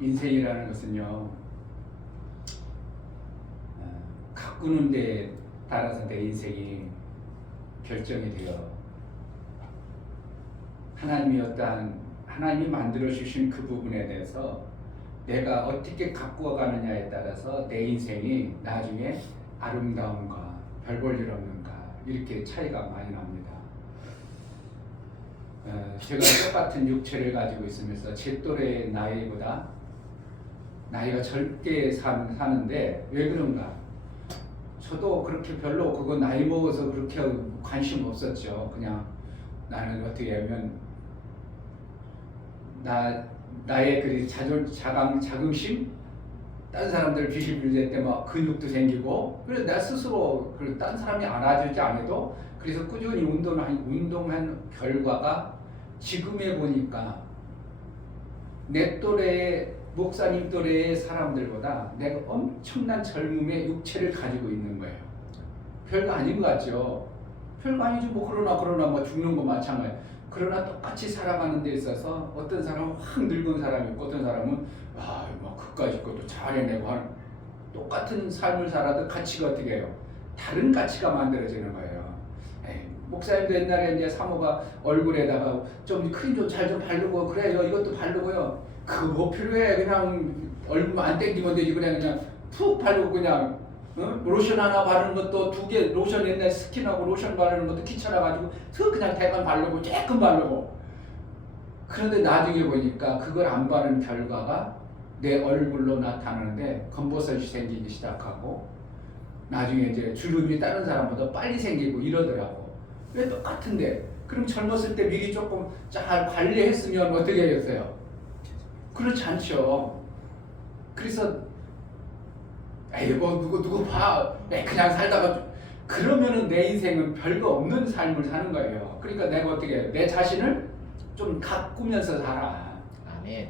인생이라는 것은요, 가꾸는 데 따라서 내 인생이 결정이 되어 하나님이 만들어 주신 그 부분에 대해서 내가 어떻게 가꾸어 가느냐에 따라서 내 인생이 나중에 아름다움과 별 볼 일 없는가 이렇게 차이가 많이 납니다. 제가 똑같은 육체를 가지고 있으면서 제 또래 나이보다 나이가 젊게 사는데 왜 그런가? 저도 그렇게 별로 그거 나이 먹어서 그렇게 관심 없었죠. 그냥 나는 어떻게 하면 나의 그 자긍심, 다른 사람들 비실비실 때 막 근육도 생기고, 그래서 나 스스로 다른 사람이 알아주지 않아도 그래서 꾸준히 운동한 결과가 지금에 보니까 내 또래의 목사님 또래의 사람들보다 내가 엄청난 젊음의 육체를 가지고 있는 거예요. 별거 아닌 것 같죠? 별거 아니죠. 뭐 그러나 뭐 죽는 거 마찬가지. 그러나 똑같이 살아가는 데 있어서 어떤 사람은 확 늙은 사람이 있고 어떤 사람은 뭐 그까짓 것도 잘 해내고 하는, 똑같은 삶을 살아도 가치가 어떻게 해요? 다른 가치가 만들어지는 거예요. 목사님도 옛날에 이제 사모가 얼굴에다가 좀 크림 좀 잘 좀 바르고 그래요. 이것도 바르고요. 그거 뭐 필요해? 그냥 얼굴만 안 땡기면 되지. 그냥 푹 바르고 그냥 로션 하나 바르는 것도 2개 로션 옛날 스킨하고 로션 바르는 것도 귀찮아가지고 그냥 대강 바르고 조금 바르고. 그런데 나중에 보니까 그걸 안 바른 결과가 내 얼굴로 나타나는데 검버섯이 생기기 시작하고 나중에 이제 주름이 다른 사람보다 빨리 생기고 이러더라고. 왜 똑같은데? 그럼 젊었을 때 미리 조금 잘 관리했으면 어떻게 하겠어요? 그렇지 않죠. 그래서 뭐 누구 봐. 그냥 살다가 그러면은 내 인생은 별거 없는 삶을 사는 거예요. 그러니까 내가 어떻게 해? 내 자신을 좀 가꾸면서 살아. 아멘.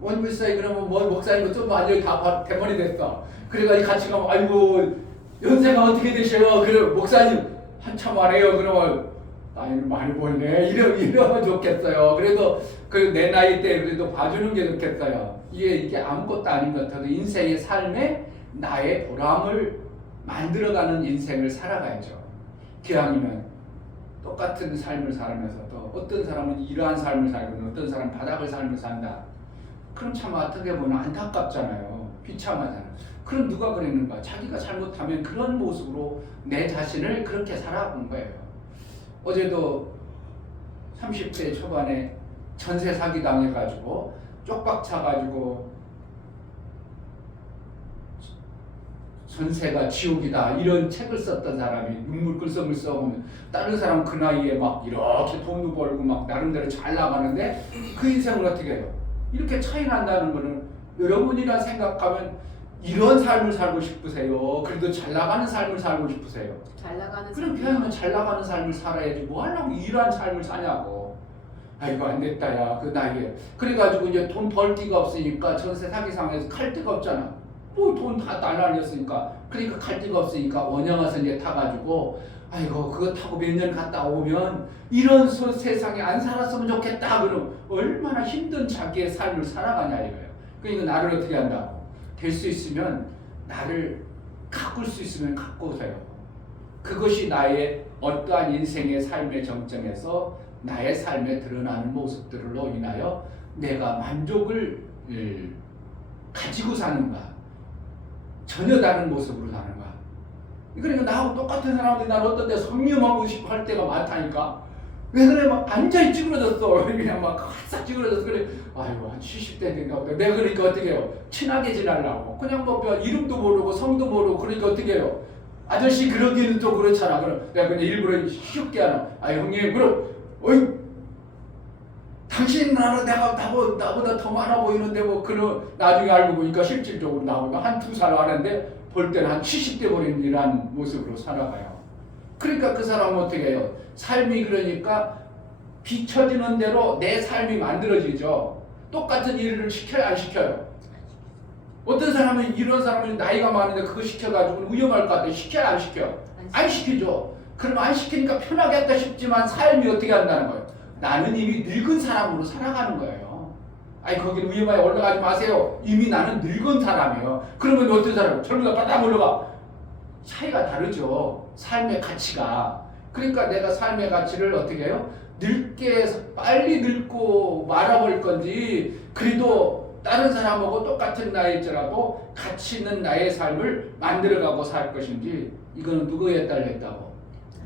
원불사이 그러면 뭐 목사님 좀 완전히 다 대머리 됐어. 그래가지고 같이 가면 아이고 연세가 어떻게 되셔요? 그래 목사님 한참 안해요. 그러면 나이를 많이 보이네. 이러면 좋겠어요. 그래도 그 내 나이 때 그래도 봐주는 게 좋겠어요. 이게 아무것도 아닌 것 같아도 인생의 삶에 나의 보람을 만들어가는 인생을 살아가야죠. 기왕이면 똑같은 삶을 살면서도 어떤 사람은 이러한 삶을 살고 어떤 사람은 바닥을 삶을 산다. 그럼 참 어떻게 보면 안타깝잖아요. 비참하잖아요. 그럼 누가 그랬는가? 자기가 잘못하면 그런 모습으로 내 자신을 그렇게 살아본 거예요. 어제도 30대 초반에 전세 사기 당해가지고 쪽박 차가지고 전세가 지옥이다 이런 책을 썼던 사람이 눈물 글썽글썽 하면 다른 사람 그 나이에 막 이렇게 돈도 벌고 막 나름대로 잘 나가는데 그 인생을 어떻게 해요? 이렇게 차이 난다는 거는 여러분이라 생각하면 이런 삶을 살고 싶으세요? 그래도 잘 나가는 삶을 살고 싶으세요? 잘 나가는 그럼 그냥 잘 나가는 삶을 살아야지 뭐 하려고 이러한 삶을 사냐고. 아이고 안 됐다 야 그 나이에. 그래가지고 이제 돈 벌 데가 없으니까 전세 사기 상황에서 갈 데가 없잖아. 뭐 돈 다 날라냈으니까. 그러니까 갈 데가 없으니까 원양어선 이제 타가지고 아이고 그거 타고 몇 년 갔다 오면 이런 세상에 안 살았으면 좋겠다. 그럼 얼마나 힘든 자기의 삶을 살아가냐 이거예요. 그러니까 나를 어떻게 한다고? 될 수 있으면 나를 가꿀 수 있으면 가꾸세요. 그것이 나의 어떠한 인생의 삶의 정점에서 나의 삶에 드러나는 모습들로 인하여 내가 만족을 가지고 사는가, 전혀 다른 모습으로 사는가. 그러니까 나하고 똑같은 사람들이 나는 어떤 데 성령하고 싶어 할 때가 많다니까. 왜 그래? 막 완전히 찌그러졌어. 그냥 막 활싹 찌그러졌어. 그래. 아이고 한 70대 된가 보다. 내가 그러니까 어떻게 해요? 친하게 지내려고. 그냥 뭐 이름도 모르고 성도 모르고 그러니까 어떻게 해요? 아저씨 그러기는 또 그렇잖아. 그럼 내가 그냥 일부러 쉽게 하나. 아 형님 그럼 어이 당신 나보다 더 많아 보이는데 뭐 그런 나중에 알고 보니까 실질적으로 나보다 한 2살 많은데 볼 때는 한 70대 버린 이란 모습으로 살아가요. 그러니까 그 사람은 어떻게 해요? 삶이 그러니까 비춰지는 대로 내 삶이 만들어지죠. 똑같은 일을 시켜요 안 시켜요? 어떤 사람은 이런 사람은 나이가 많은데 그거 시켜가지고 위험할 것 같아. 시켜요 안 시켜? 안 시키죠. 그럼 안 시키니까 편하겠다 싶지만 삶이 어떻게 한다는 거예요? 나는 이미 늙은 사람으로 살아가는 거예요. 아니 거기는 위험하게 올라가지 마세요. 이미 나는 늙은 사람이에요. 그러면 어떤 사람? 젊은이가 바닥 올라가. 차이가 다르죠. 삶의 가치가. 그러니까 내가 삶의 가치를 어떻게 해요? 늙게 빨리 늙고 말아볼 건지 그래도 다른 사람하고 똑같은 나이일지라도 가치 있는 나의 삶을 만들어가고 살 것인지 이거는 누구에 달렸다고?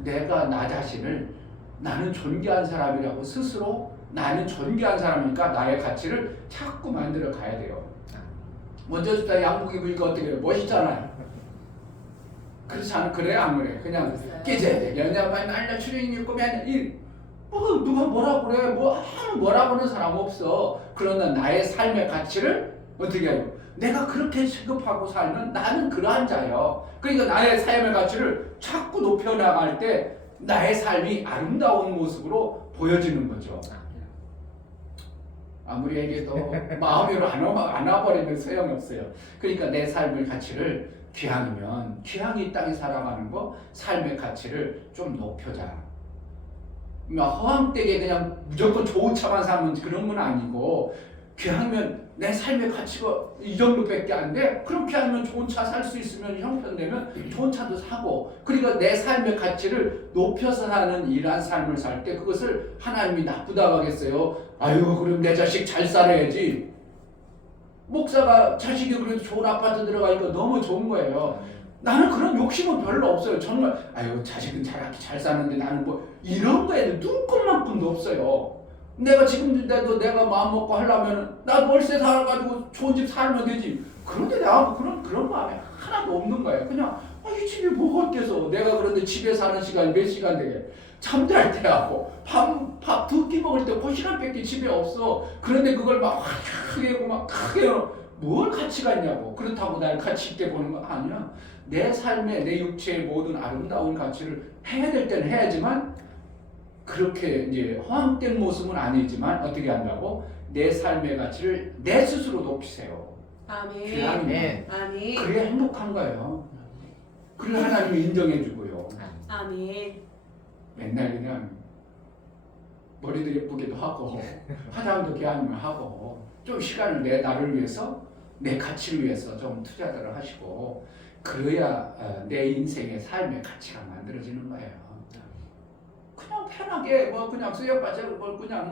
내가 나 자신을 나는 존귀한 사람이라고 스스로 나는 존귀한 사람이니까 나의 가치를 자꾸 만들어 가야 돼요. 먼저 다 양복 입으니까 어떻게 해요? 멋있잖아요. 그렇지 않아? 그래 안 그래? 그냥 깨져야 돼. 왜냐면 맨날 출연인 입고 맨날 누가 뭐라 그래? 뭐라 그러는 사람 없어. 그러나 나의 삶의 가치를 어떻게 해요? 내가 그렇게 취급하고 살면 나는 그러한 자예요. 그러니까 나의 삶의 가치를 자꾸 높여나갈 때 나의 삶이 아름다운 모습으로 보여지는 거죠. 아무리 얘기해도 마음으로 안 와버리면 소용없어요. 그러니까 내 삶의 가치를 귀향이면 귀향이 땅에 살아가는 거 삶의 가치를 좀 높여자. 허황되게 그냥 무조건 좋은 차만 사면 그런 건 아니고 귀향이면 내 삶의 가치가 이 정도밖에 안 돼? 그럼 귀향이면 좋은 차 살 수 있으면 형편되면 좋은 차도 사고 그러니까 내 삶의 가치를 높여서 사는 이러한 삶을 살 때 그것을 하나님이 나쁘다고 하겠어요? 아유 그럼 내 자식 잘 살아야지. 목사가 자식이 그래도 좋은 아파트 들어가니까 너무 좋은 거예요. 나는 그런 욕심은 별로 없어요. 정말 아유 자식은 잘 사는데 나는 뭐 이런 거에 눈꼽만큼도 없어요. 내가 지금도 내가 마음 먹고 하려면 나도 월세 살아가지고 좋은 집 살면 되지. 그런데 내가 그런 마음이 하나도 없는 거예요. 그냥 이 집이 뭐가 어때서 내가 그런데 집에 사는 시간이 몇 시간 되게 잠잘 때 하고 밥 두 끼 먹을 때 그 시간밖에 집에 없어. 그런데 그걸 막 크게 하고 막 크게 뭘 가치가 있냐고. 그렇다고 날 가치 있게 보는 거 아니야. 내 삶에 내 육체의 모든 아름다운 가치를 해야 될 때는 해야지만 그렇게 이제 허황된 모습은 아니지만 어떻게 한다고? 내 삶의 가치를 내 스스로 높이세요. 아멘. 아멘. 아멘. 그게 행복한 거예요. 그래 하나님이 인정해주고요. 아멘. 맨날 그냥 머리도 예쁘기도 하고 화장도 그냥 하고 좀 시간을 나를 위해서 내 가치를 위해서 좀 투자를 하시고 그래야 내 인생의 삶의 가치가 만들어지는 거예요. 그냥 편하게 그냥 수협받자고 그냥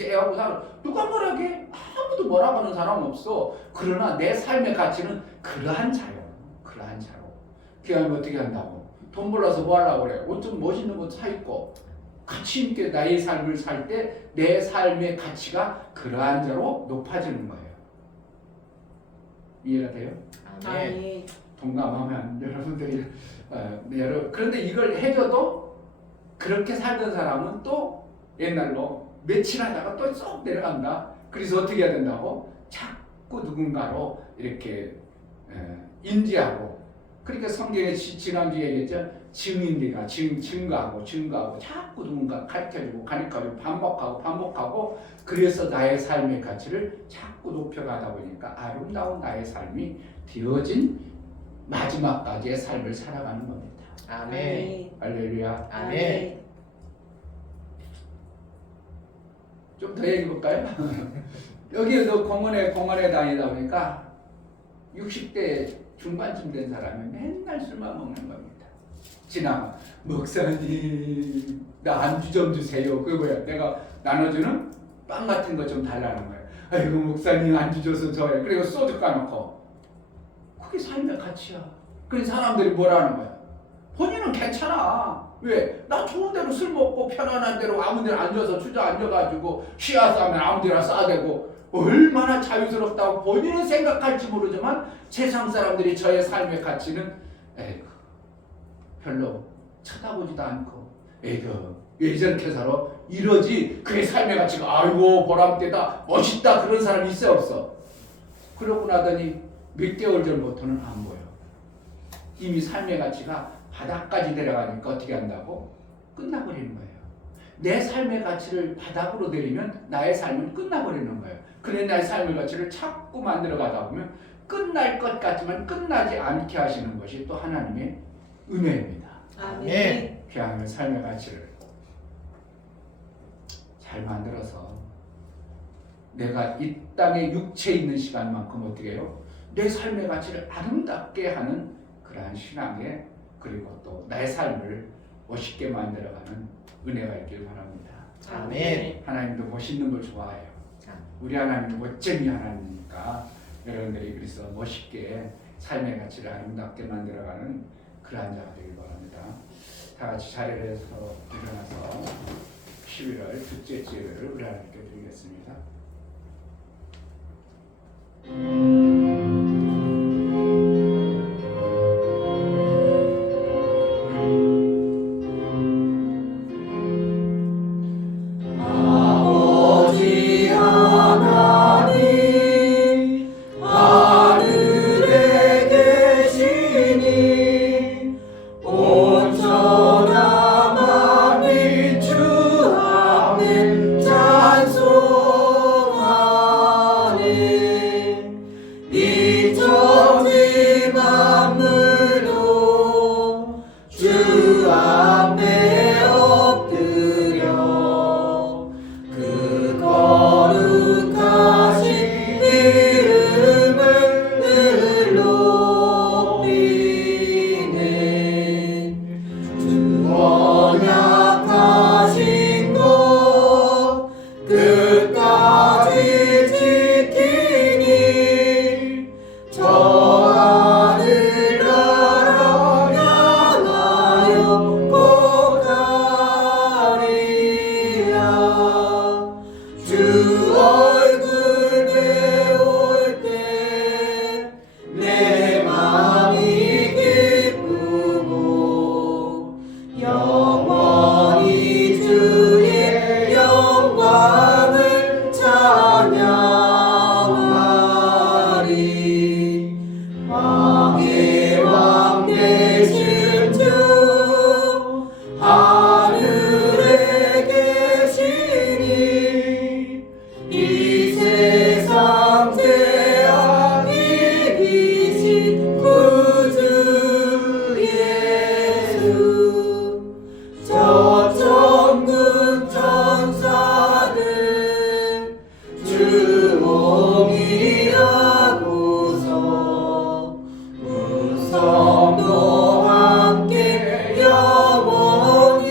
애하고 살아. 누가 뭐라게 아무도 뭐라고 하는 사람 없어. 그러나 내 삶의 가치는 그러한 자요. 그러한 자로. 그러면 어떻게 한다고? 돈 벌어서 뭐 하려고 그래? 옷 좀 멋있는 거 사 입고 가치 있게 나의 삶을 살 때 내 삶의 가치가 그러한 자로 높아지는 거예요. 이해가 돼요? 아멘. 동감하면 여러분들이 그런데 이걸 해줘도 그렇게 살던 사람은 또 옛날로 며칠 하다가 또 쏙 내려간다. 그래서 어떻게 해야 된다고? 자꾸 누군가로 이렇게 인지하고 그러니까 성경에 지난주에 얘기했죠. 증인들이가 증거하고 자꾸 누군가 가르쳐주고 반복하고 그래서 나의 삶의 가치를 자꾸 높여가다 보니까 아름다운 나의 삶이 되어진 마지막까지의 삶을 살아가는 겁니다. 아멘. 할렐루야. 아멘. 좀 더 얘기해 볼까요? 여기에서 공원에 다니다 보니까 60대 중반쯤 된 사람이 맨날 술만 먹는 겁니다. 지나가 목사님 나 안주 좀 주세요. 그게 뭐야? 내가 나눠주는 빵 같은 거 좀 달라는 거예요. 아이고 목사님 안주 줘서 저요. 그리고 소주 까놓고 그게 삶의 가치야. 그래서 사람들이 뭐라는 거야? 본인은 괜찮아. 왜? 나 좋은 대로 술 먹고 편안한 대로 아무 데나 앉아서 주저앉아가지고 쉬어서 하면 아무 데나 싸대고 얼마나 자유스럽다고 본인은 생각할지 모르지만 세상 사람들이 저의 삶의 가치는 별로 쳐다보지도 않고 왜 저렇게 살아? 이러지. 그게 삶의 가치가 아이고 보람되다 멋있다 그런 사람이 있어 없어? 그러고 나더니 몇 개월 전부터는 안 보여. 이미 삶의 가치가 바닥까지 내려가니까 어떻게 한다고? 끝나버리는 거예요. 내 삶의 가치를 바닥으로 내리면 나의 삶은 끝나버리는 거예요. 그래 나의 삶의 가치를 자꾸 만들어 가다 보면 끝날 것 같지만 끝나지 않게 하시는 것이 또 하나님의 은혜입니다. 아멘. 귀한 삶의 가치를 잘 만들어서 내가 이 땅에 육체 있는 시간만큼 어떻게 해요? 내 삶의 가치를 아름답게 하는 그러한 신앙에, 그리고 또 나의 삶을 멋있게 만들어가는 은혜가 있길 바랍니다. 아멘. 하나님도 멋있는 걸 좋아해요. 우리 하나님도 멋쟁이 하나님이니까 여러분들이 그래서 멋있게 삶의 가치를 아름답게 만들어가는 그러한 자가 되길 바랍니다. 다 같이 자리를 해서 일어나서 11월 둘째 주일을 우리 하나님께 드리겠습니다. 아버지 하나님 하늘에 계시니 온전한 만민 주 앞에 찬송하니 이 천지 만물도 주 앞에 엎드려 그 거룩하신 이름을 늘 높이네. 주 언약하신 것 끝까지 지키니 저 하늘나라 향하여 꼭 가리라. 주 얼굴 배울 때 내 마음이 기쁘고 영원히 주의 영광을 찬양하리. 왕의 왕 되신 주 하늘에 계시니 이 세상 죄악 이기신 구주 예수. 저 천군 천사들 주옹이하고서 음성도 함께 영원히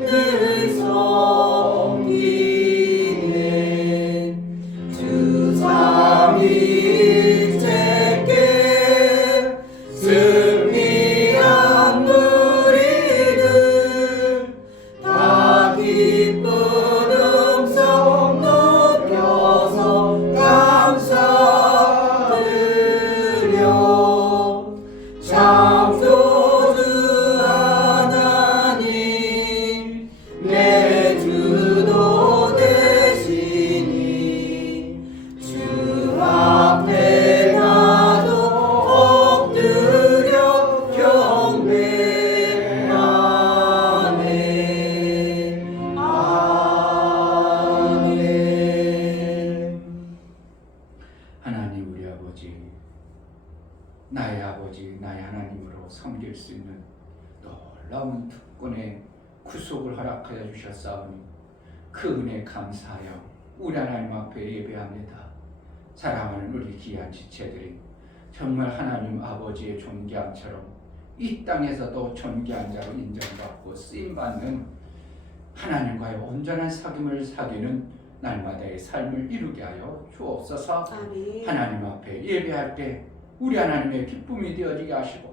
늘 섬기네. 주 삼위일체께 승리한 우리들 다 기쁜 음성 높여서 감사드려. 창조주 하나님 내 주도 되시니 주 앞에 나도 엎드려 경배하네. 아멘. 하나님 우리 아버지, 나의 아버지, 나의 하나님으로 섬길 수 있는 놀라운 특권의 구속을 허락하여 주셨사오니 그 은혜 감사하여 우리 하나님 앞에 예배합니다. 사랑하는 우리 귀한 지체들이 정말 하나님 아버지의 존귀함처럼 이 땅에서도 존귀한 자로 인정받고 쓰임받는 하나님과의 온전한 사귐을 사귀는 날마다의 삶을 이루게 하여 주옵소서. 아멘. 하나님 앞에 예배할 때 우리 하나님의 기쁨이 되어지게 하시고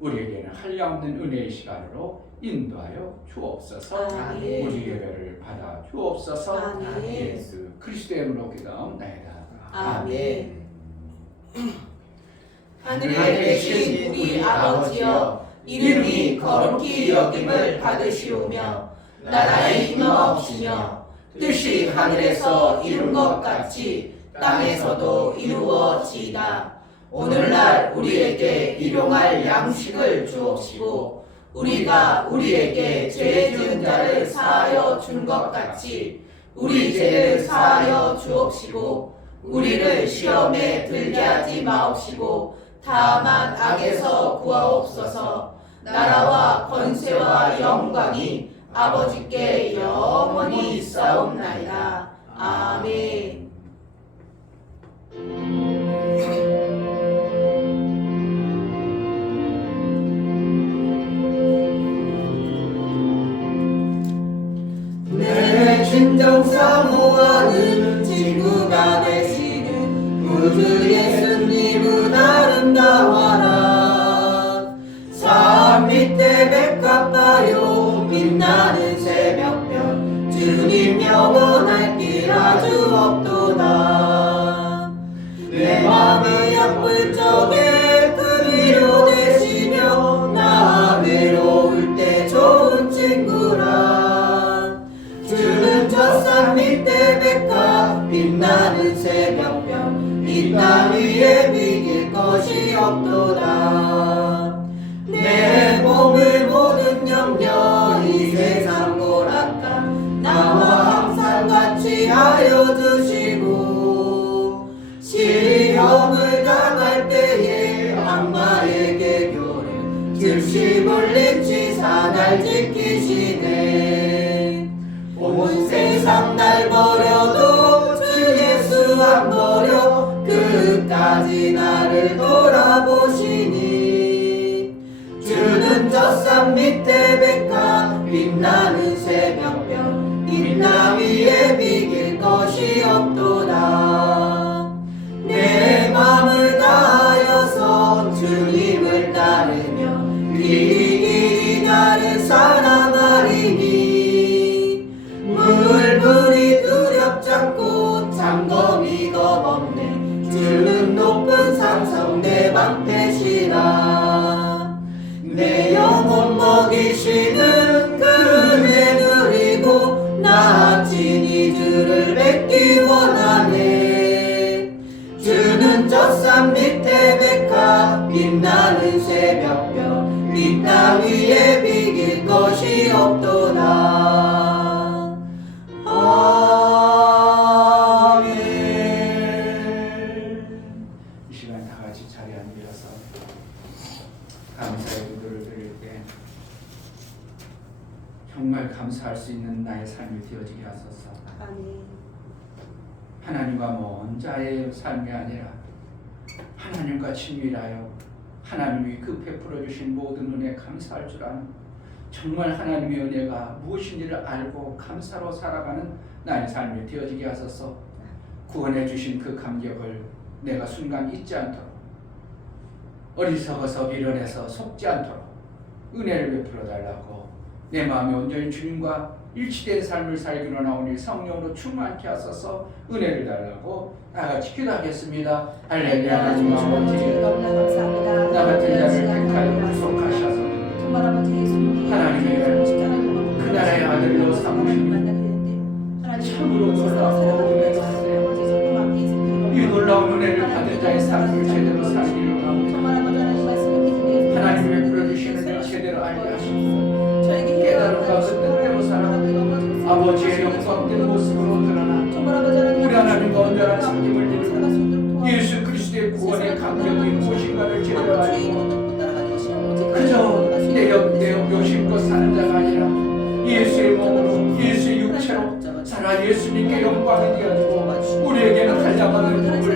우리에게는 한량없는 은혜의 시간으로 인도하여 주옵소서. 아멘. 우리 예배를 받아 주옵소서. 아멘. 예수 그리스도의 이름으로 기도하옵나이다. 아멘. 하늘에 계신 우리 아버지여, 이름이 거룩히 여김을 받으시오며 나라의 임하옵시며 뜻이 하늘에서 이룬 것 같이 땅에서도 이루어지이다. 오늘날 우리에게 일용할 양식을 주옵시고 우리가 우리에게 죄 지은 자를 사하여 준 것 같이 우리 죄를 사하여 주옵시고 우리를 시험에 들게 하지 마옵시고 다만 악에서 구하옵소서. 나라와 권세와 영광이 아버지께 영원히 있사옵나이다. 아멘. 내 진정 사모하는 친구가 되시는 우주 예수님은 아름다워라. 산 밑에 백합바요 빛나는 새벽별 주님 영원할 길 아주 없도다. 내 맘의 약불 적에 그 위로 되시며 나 외로울 때 좋은 친구라. 주는 저 산 밑에 백합 빛나는 새벽별 이 땅 위에 비길 것이 없도다. 내 몸을 모든 염려 이 세상 고락감 나와 항상 같이 하여 주시고 시험을 당할 때에 악마에게 교를 즉시 물린 치사 날 지키시네. 온 세상 날 버려도 주 예수 안 버려 끝까지 나를 돌아보시니. 주는 저 산 밑에 백합 빛나는 새벽별 이 땅 위에 비길 것이 없도다. 내 맘을 다하여서 주님을 따르며 길이 나를 사랑하리니. 물불이 두렵지 않고 장검이 겁없네. 주는 높은 상성 내 방패시라. 내 영혼 먹이시는 그 은혜 누리고 나 친히 주를 뵙기 원하네. 주는 저 산 밑에 백합 빛나는 새벽별 이 땅 위에 비길 것이 없도다. 아멘. 이 시간 다 같이 자리에 앉아서 감사의 기도를 드릴 때 정말 감사할 수 있는 나의 삶이 되어지게 하소서. 아멘. 하나님과 먼 자의 삶이 아니라 하나님과 친밀하여 하나님이 그 베풀어 주신 모든 은혜에 감사할 줄 아는 정말 하나님의 은혜가 무엇인지를 알고 감사로 살아가는 나의 삶이 되어지게 하소서. 구원해 주신 그 감격을 내가 순간 잊지 않도록 어리석어서 미련해서 속지 않도록 은혜를 베풀어 달라고 내 마음에 온전히 주님과 일치된 삶을 살기로 나오니 성령으로 충만케 하소서. 은혜를 달라고 다같이 기도하겠습니다. 할렐루야. 하나님 아버지 너무나 감사합니다. 나 같은 자를 택하여 구속하셔서 정말 아버지 예수님이 하나님의 그 나라의 아들로 삼으시니 참으로 놀라워 이 놀라운 은혜를 받은 자의 삶을 제대로 살기로 하고 하나님의 베풀어 주시는 을 제대로 알게 하시고 깨달음과 그 뜻대로 살아가고 아버지의 영광된 모습으로 드러나 우리 하나님과 온전한 섬김을 이루고 예수 그리스도의 구원의 감격이 무엇인가를 제대로 알고 그저 내 욕심껏 사는 자가 아니라 예수의 몸으로 예수의 육체로 살아 예수님께 영광이 되어지고 우리에게는 갈량받는 복을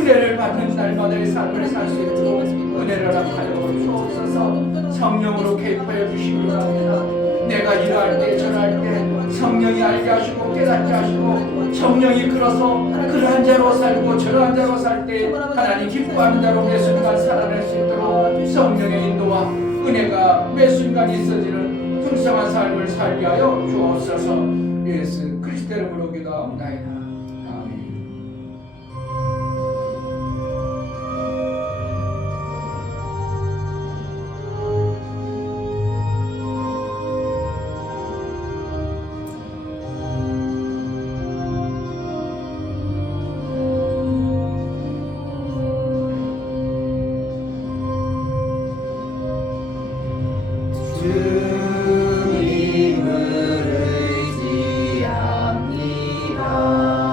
은혜를 받는 날마다의 삶을 살 수 있도록 은혜를 허락하여 주옵소서. 성령으로 개입하여 주시기로 합니다. 내가 일할 때 절할 때 성령이 알게 하시고 깨닫게 하시고 성령이 끌어서 그러한 자로 살고 저러한 자로 살 때 하나님 기뻐하는 자로 매 순간 살아낼 수 있도록 성령의 인도와 은혜가 매 순간 있어지는 풍성한 삶을 살게 하여 주옵소서. 예수 그리스도 이름으로 기도하옵나이다. 아멘. 주님을 의지합니다.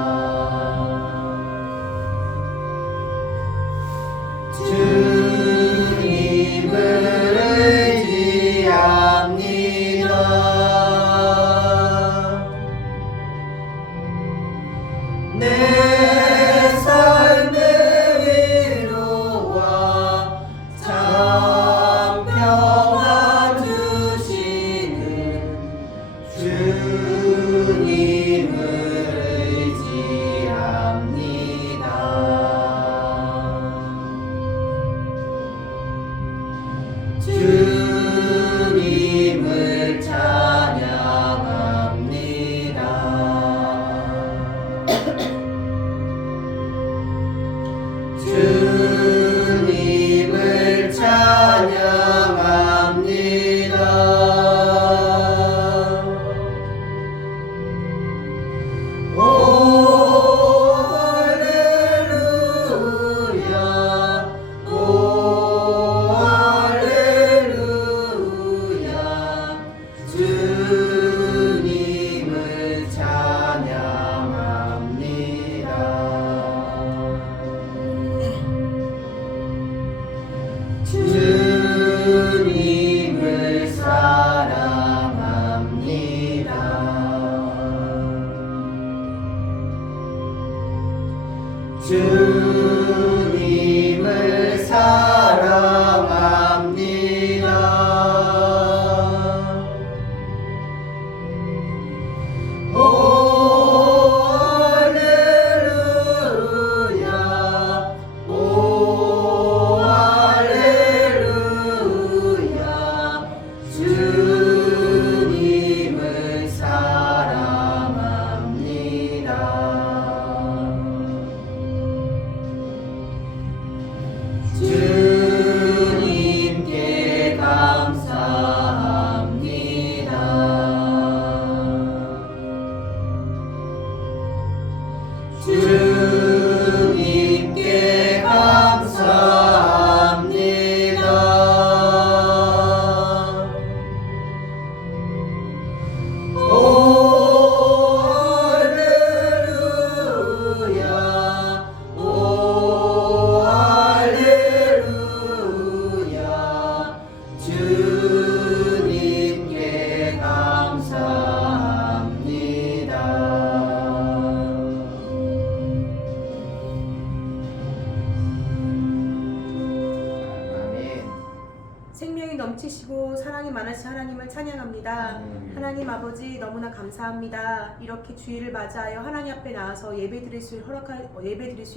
주님을 찬양합니다. 주님을 사랑합니다. 주님을 사랑합니다. 오 할렐루야 오 할렐루야 주님을 사랑합니다. 주님께 감사합니다. 주님께 감사합니다. 오 할렐루야 오 할렐루야 주님께 감사합니다. 아멘. 생명이 넘치시고 사랑이 많으신 하나님을 찬양합니다. 하나님 아버지 너무나 감사합니다. 이렇게 주일을 맞이하여 하나님 앞에 나와서 예배드릴 수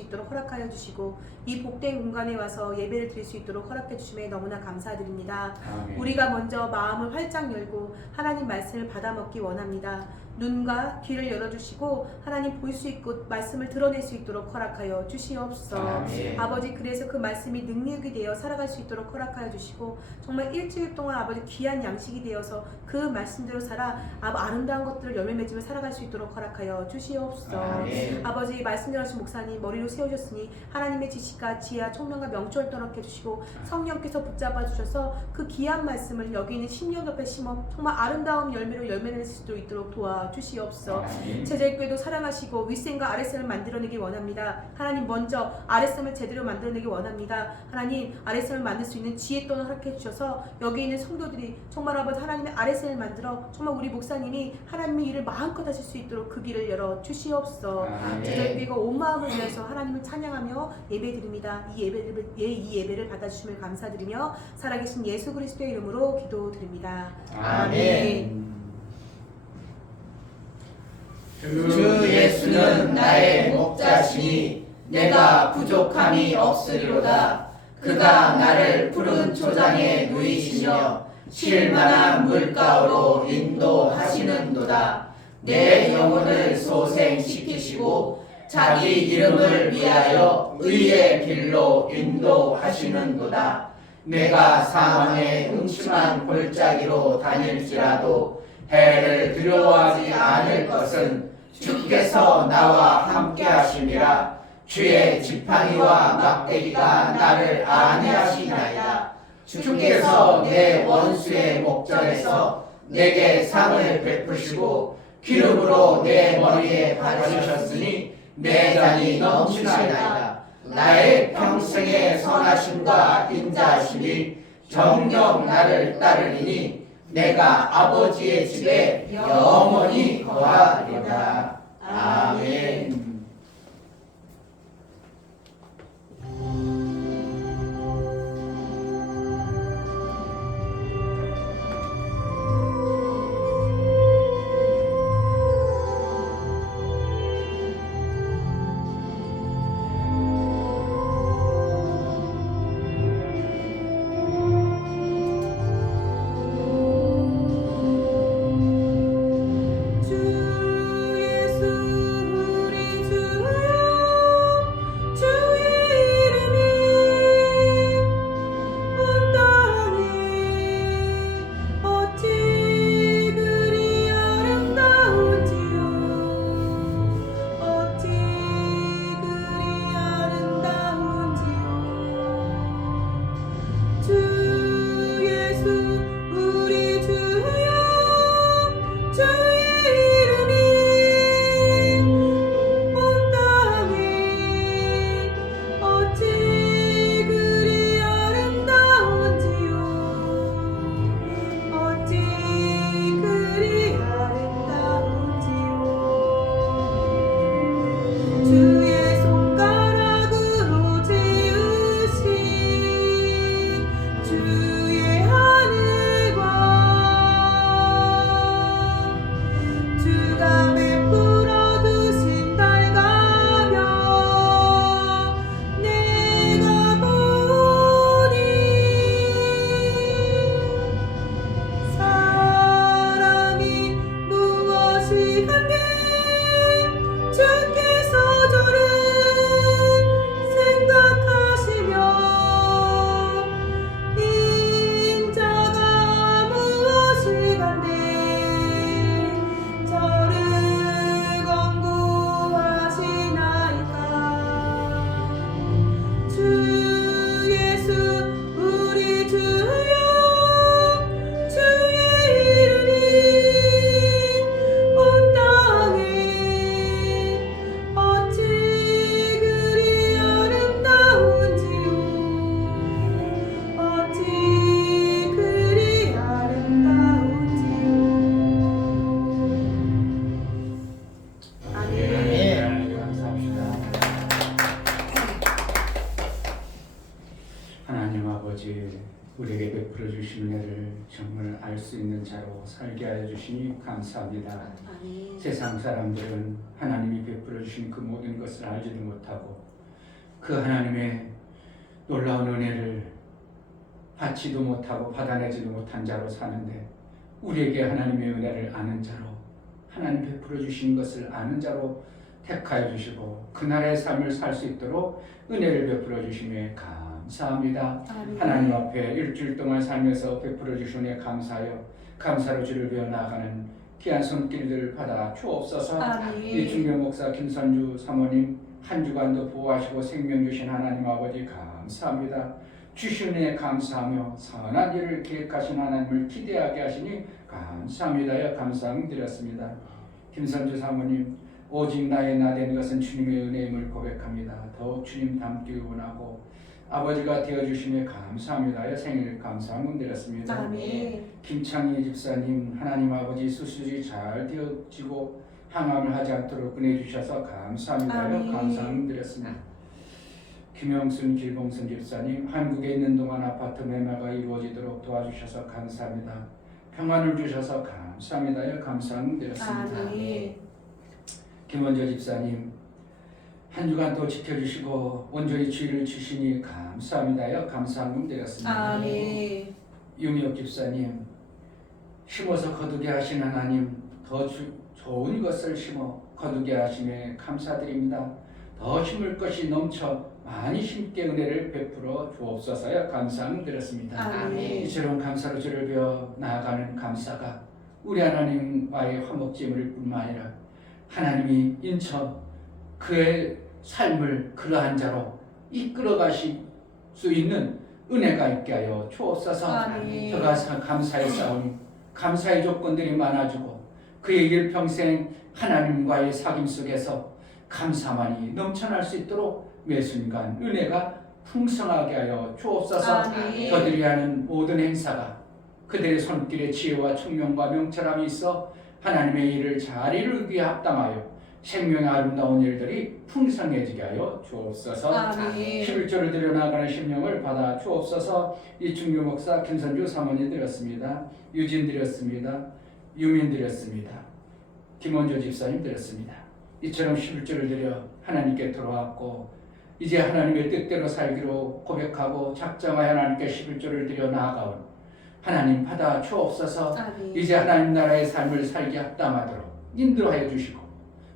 있도록 허락하여 주시고 이 복된 공간에 와서 예배를 드릴 수 있도록 허락해 주심에 너무나 감사드립니다. 아멘. 우리가 먼저 마음을 활짝 열고 하나님 말씀을 받아 먹기 원합니다. 눈과 귀를 열어주시고 하나님 볼 수 있고 말씀을 드러낼 수 있도록 허락하여 주시옵소서. 아멘. 아버지 그래서 그 말씀이 능력이 되어 살아갈 수 있도록 허락하여 주시고 정말 일주일 동안 아버지 귀한 양식이 되어서 그 말씀대로 살아 아름다운 것들을 열매 맺으며 살아갈 수 있도록 허락하여 주시옵소서. 아멘. 아버지 말씀대로 하신 목사님 머리로 세우셨으니 하나님의 지식과 지혜와 총명과 명철을 떠넣게 주시고 성령께서 붙잡아 주셔서 그 귀한 말씀을 여기 있는 심령 옆에 심어 정말 아름다운 열매로 열매낼 수 있도록 도와주시옵소서. 아멘. 제자교회도 사랑하시고 윗셈과 아랫셈을 만들어내기 원합니다. 하나님 먼저 아랫셈을 제대로 만들어내기 원합니다. 하나님 아랫셈을 만들 수 있는 지혜 또는 허락해 주셔서 여기 있는 성도들이 정말 아버지 하나님의 아랫셈을 만들어 정말 우리 목사님이 하나님의 일을 마음껏 하실 수 있도록 그 길을 열어 주시옵소서. 아멘. 제자교회가 온 마음을 위해서 하나님을 찬양하며 예배드립니다. 이 예배를 받아주심을 감사드리며 살아계신 예수 그리스도의 이름으로 기도드립니다. 아멘. 주 예수는 나의 목자시니 내가 부족함이 없으리로다. 그가 나를 푸른 초장에 누이시며 쉴만한 물가로 인도하시는도다. 내 영혼을 소생시키시고 자기 이름을 위하여 의의 길로 인도하시는도다. 내가 사망의 음침한 골짜기로 다닐지라도 해를 두려워하지 않을 것은 주께서 나와 함께 하심이라. 주의 지팡이와 막대기가 나를 안위하시나이다. 주께서 내 원수의 목전에서 내게 상을 베푸시고 기름으로 내 머리에 바르셨으니 내 잔이 넘치나이다. 나의 평생의 선하심과 인자하심이 정녕 나를 따르리니 내가 아버지의 집에 영원히 거하리로다. 아멘. 주 예수 우리 주시니 감사합니다. 아멘. 세상 사람들은 하나님이 베풀어 주신 그 모든 것을 알지도 못하고 그 하나님의 놀라운 은혜를 받지도 못하고 받아내지도 못한 자로 사는데, 우리에게 하나님의 은혜를 아는 자로, 하나님 베풀어 주신 것을 아는 자로 택하여 주시고 그 나라의 삶을 살 수 있도록 은혜를 베풀어 주심에 감사합니다. 아멘. 하나님 앞에 일주일 동안 살면서 베풀어 주신 은혜 감사하여 감사로 주를 배워 나아가는 귀한 손길들을 받아 주옵소서. 아멘. 이 중교 목사 김선주 사모님 한 주간도 보호하시고 생명 주신 하나님 아버지 감사합니다. 주신 은혜 감사하며 선한 일을 계획하신 하나님을 기대하게 하시니 감사합니다. 감사함 드렸습니다. 김선주 사모님, 오직 나의 나 된 것은 주님의 은혜임을 고백합니다. 더욱 주님 닮기를 원하고 아버지가 되어주심에 감사합니다. 생일 감사함 드렸습니다. 아멘. 김창희 집사님, 하나님 아버지 수술이 잘 되어지고 항암을 하지 않도록 은혜주셔서 감사합니다. 아멘. 감사함 드렸습니다. 김영순 길봉순 집사님, 한국에 있는 동안 아파트 매매가 이루어지도록 도와주셔서 감사합니다. 평안을 주셔서 감사합니다. 감사함 드렸습니다. 아멘. 김원조 집사님, 한 주간 또 지켜주시고 온전히 주의를 주시니 감사합니다. 감사함 드렸습니다. 아멘. 유미옥 집사님, 심어서 거두게 하신 하나님, 더 좋은 것을 심어 거두게 하심에 감사드립니다. 더 심을 것이 넘쳐 많이 심게 은혜를 베풀어 주옵소서. 감사함 드렸습니다. 아멘. 이처럼 감사로 주를 배워 나아가는 감사가 우리 하나님과의 화목제물일 뿐만 아니라 하나님이 인쳐 그의 삶을 그러한 자로 이끌어 가실 수 있는 은혜가 있게 하여 주옵소서. 아멘. 저가 감사의 싸우니 감사의 조건들이 많아지고 그의 일평생 하나님과의 사귐 속에서 감사만이 넘쳐날 수 있도록 매 순간 은혜가 풍성하게 하여 주옵소서. 아멘. 저들이 하는 모든 행사가 그들의 손길에 지혜와 총명과 명철함이 있어 하나님의 일을 잘 이루기 위해 합당하여 생명의 아름다운 일들이 풍성해지게 하여 주옵소서. 아멘. 11조를 드려 나가는 심령을 받아 주옵소서. 이 중교 목사 김선주 사모님 드렸습니다. 유진 드렸습니다. 유민 드렸습니다. 김원조 집사님 드렸습니다. 이처럼 11조를 드려 하나님께 돌아왔고 이제 하나님의 뜻대로 살기로 고백하고 작정하여 하나님께 11조를 드려 나아가온 하나님 받아 주옵소서. 아멘. 이제 하나님 나라의 삶을 살기 합당하도록 인도하여 주시고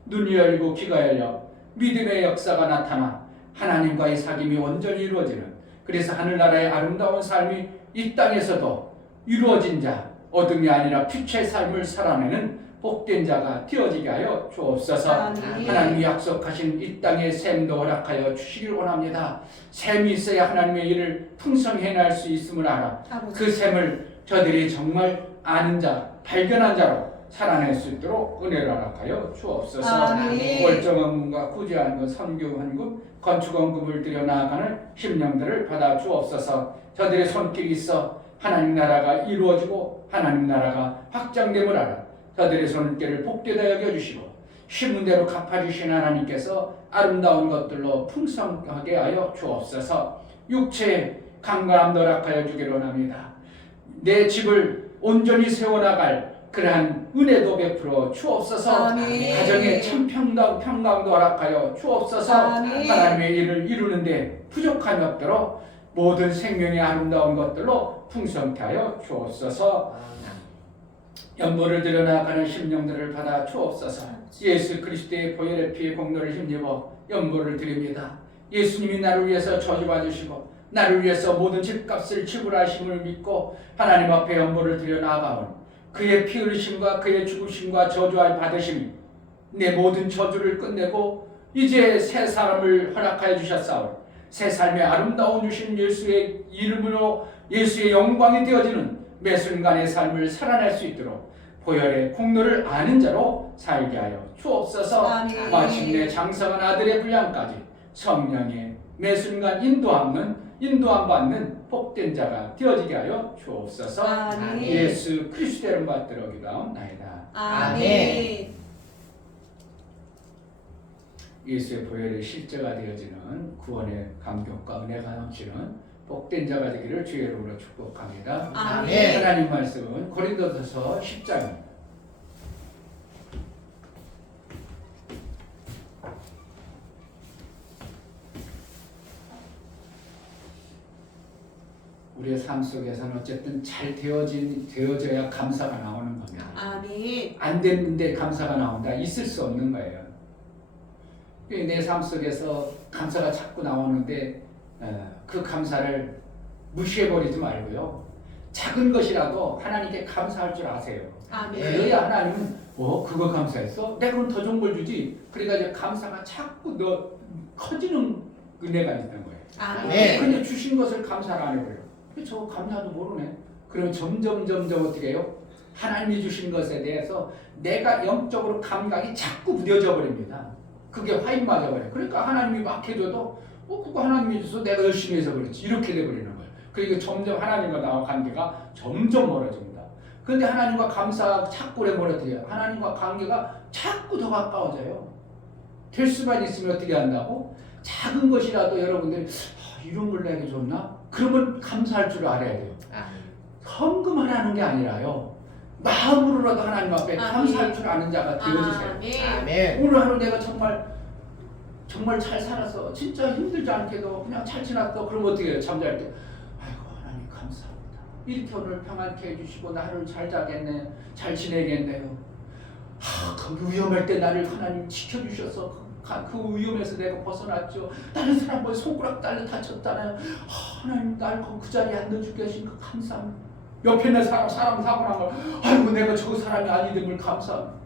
눈이 열리고 귀가 열려 믿음의 역사가 나타나 하나님과의 사귐이 온전히 이루어지는, 그래서 하늘나라의 아름다운 삶이 이 땅에서도 이루어진 자, 어둠이 아니라 빛의 삶을 살아내는 복된 자가 되어지게 하여 주옵소서. 아멘. 하나님이 약속하신 이 땅의 샘도 허락하여 주시길 원합니다. 샘이 있어야 하나님의 일을 풍성히 해낼 수 있음을 알아 아버지. 그 샘을 저들이 정말 아는 자, 발견한 자로 살아낼 수 있도록 은혜를 허락하여 주옵소서. 아멘. 월정원금과 구제한금, 선교환금, 건축원금을 들여 나아가는 심령들을 받아 주옵소서. 저들의 손길이 있어 하나님 나라가 이루어지고 하나님 나라가 확장됨을 알아 저들의 손길을 복되다 여겨주시고 심은 대로 갚아주신 하나님께서 아름다운 것들로 풍성하게 하여 주옵소서. 육체의 강건함도 허락하여 주기를 원합니다. 내 집을 온전히 세워나갈 그러한 은혜도 베풀어 주옵소서. 아멘. 가정의 참 평강도 허락하여 주옵소서. 아멘. 하나님의 일을 이루는데 부족함이 없도록 모든 생명의 아름다운 것들로 풍성케 하여 주옵소서. 연보를 들여 나아가는 심령들을 받아 주옵소서. 예수 그리스도의 보혈의 피의 공로를 힘입어 연보를 드립니다. 예수님이 나를 위해서 저주받으시고 나를 위해서 모든 집값을 지불하심을 믿고 하나님 앞에 연보를 드려 나아가온 그의 피 흘리심과 그의 죽으심과 저주할 받으심이 내 모든 저주를 끝내고 이제 새 사람을 허락하여 주셨사오니 새 삶의 아름다운 주신 예수의 이름으로 예수의 영광이 되어지는 매 순간의 삶을 살아낼 수 있도록 보혈의 공로를 아는 자로 살게 하여 주옵소서. 아멘. 마침내 장성한 아들의 분량까지 성령의 매 순간 인도함 받는 복된 자가 되어지게 하여 주옵소서. 아멘. 예수 그리스도를 받들어 기도하옵나이다. 아멘. 예수의 보혈의 실제가 되어지는 구원의 감격과 은혜가 넘치는 복된 자가 되기를 주의 이름으로 축복합니다. 아멘. 하나님 말씀은 고린도서서 10장 우리의 삶 속에서는 어쨌든 잘 되어져야 감사가 나오는 겁니다. 아멘. 안 됐는데 감사가 나온다. 있을 수 없는 거예요. 내 삶 속에서 감사가 자꾸 나오는데 그 감사를 무시해버리지 말고요. 작은 것이라도 하나님께 감사할 줄 아세요. 아멘. 그래야 하나님은 그거 감사했어? 내가 그럼 더 좋은 걸 주지. 그러니까 이제 감사가 자꾸 커지는 은혜가 있는 거예요. 아멘. 근데 주신 것을 감사를 안 해버려요. 저 감사도 모르네. 그러면 점점 어떻게 해요? 하나님이 주신 것에 대해서 내가 영적으로 감각이 자꾸 무뎌져 버립니다. 그게 화인 맞아버려요. 그러니까 하나님이 막 해줘도 그거 하나님이 줘서 내가 열심히 해서 그렇지. 이렇게 돼버리는 거예요. 그러니까 점점 하나님과 나와 관계가 점점 멀어집니다. 그런데 하나님과 감사 자꾸 해버려 어떻게 해요? 하나님과 관계가 자꾸 더 가까워져요. 될 수만 있으면 어떻게 한다고? 작은 것이라도 여러분들이 이런 걸 내게 줬나? 그러면 감사할 줄 알아야 돼요. 헌금을 하는 게 아니라요. 마음으로라도 하나님 앞에 감사할 줄 아는 자가 되어주세요. 아멘. 오늘 하루 내가 정말 잘 살았어. 진짜 힘들지 않게도 그냥 잘 지났어. 그럼 어떻게 해요? 잠잘 때 아이고 하나님 감사합니다. 이렇게 오늘 평안케 해주시고 나를 잘 자겠네. 잘 지내겠네요. 그 위험할 때 나를 하나님 지켜주셔서 그 위험에서 내가 벗어났죠. 다른 사람 뭐 손가락 달려 다쳤잖아요. 하나님 날 그 자리에 앉아주게 하신 그 감사합니다. 옆에 있는 사람 사고 난 걸 아이고 내가 저 사람이 아니된 걸 감사합니다.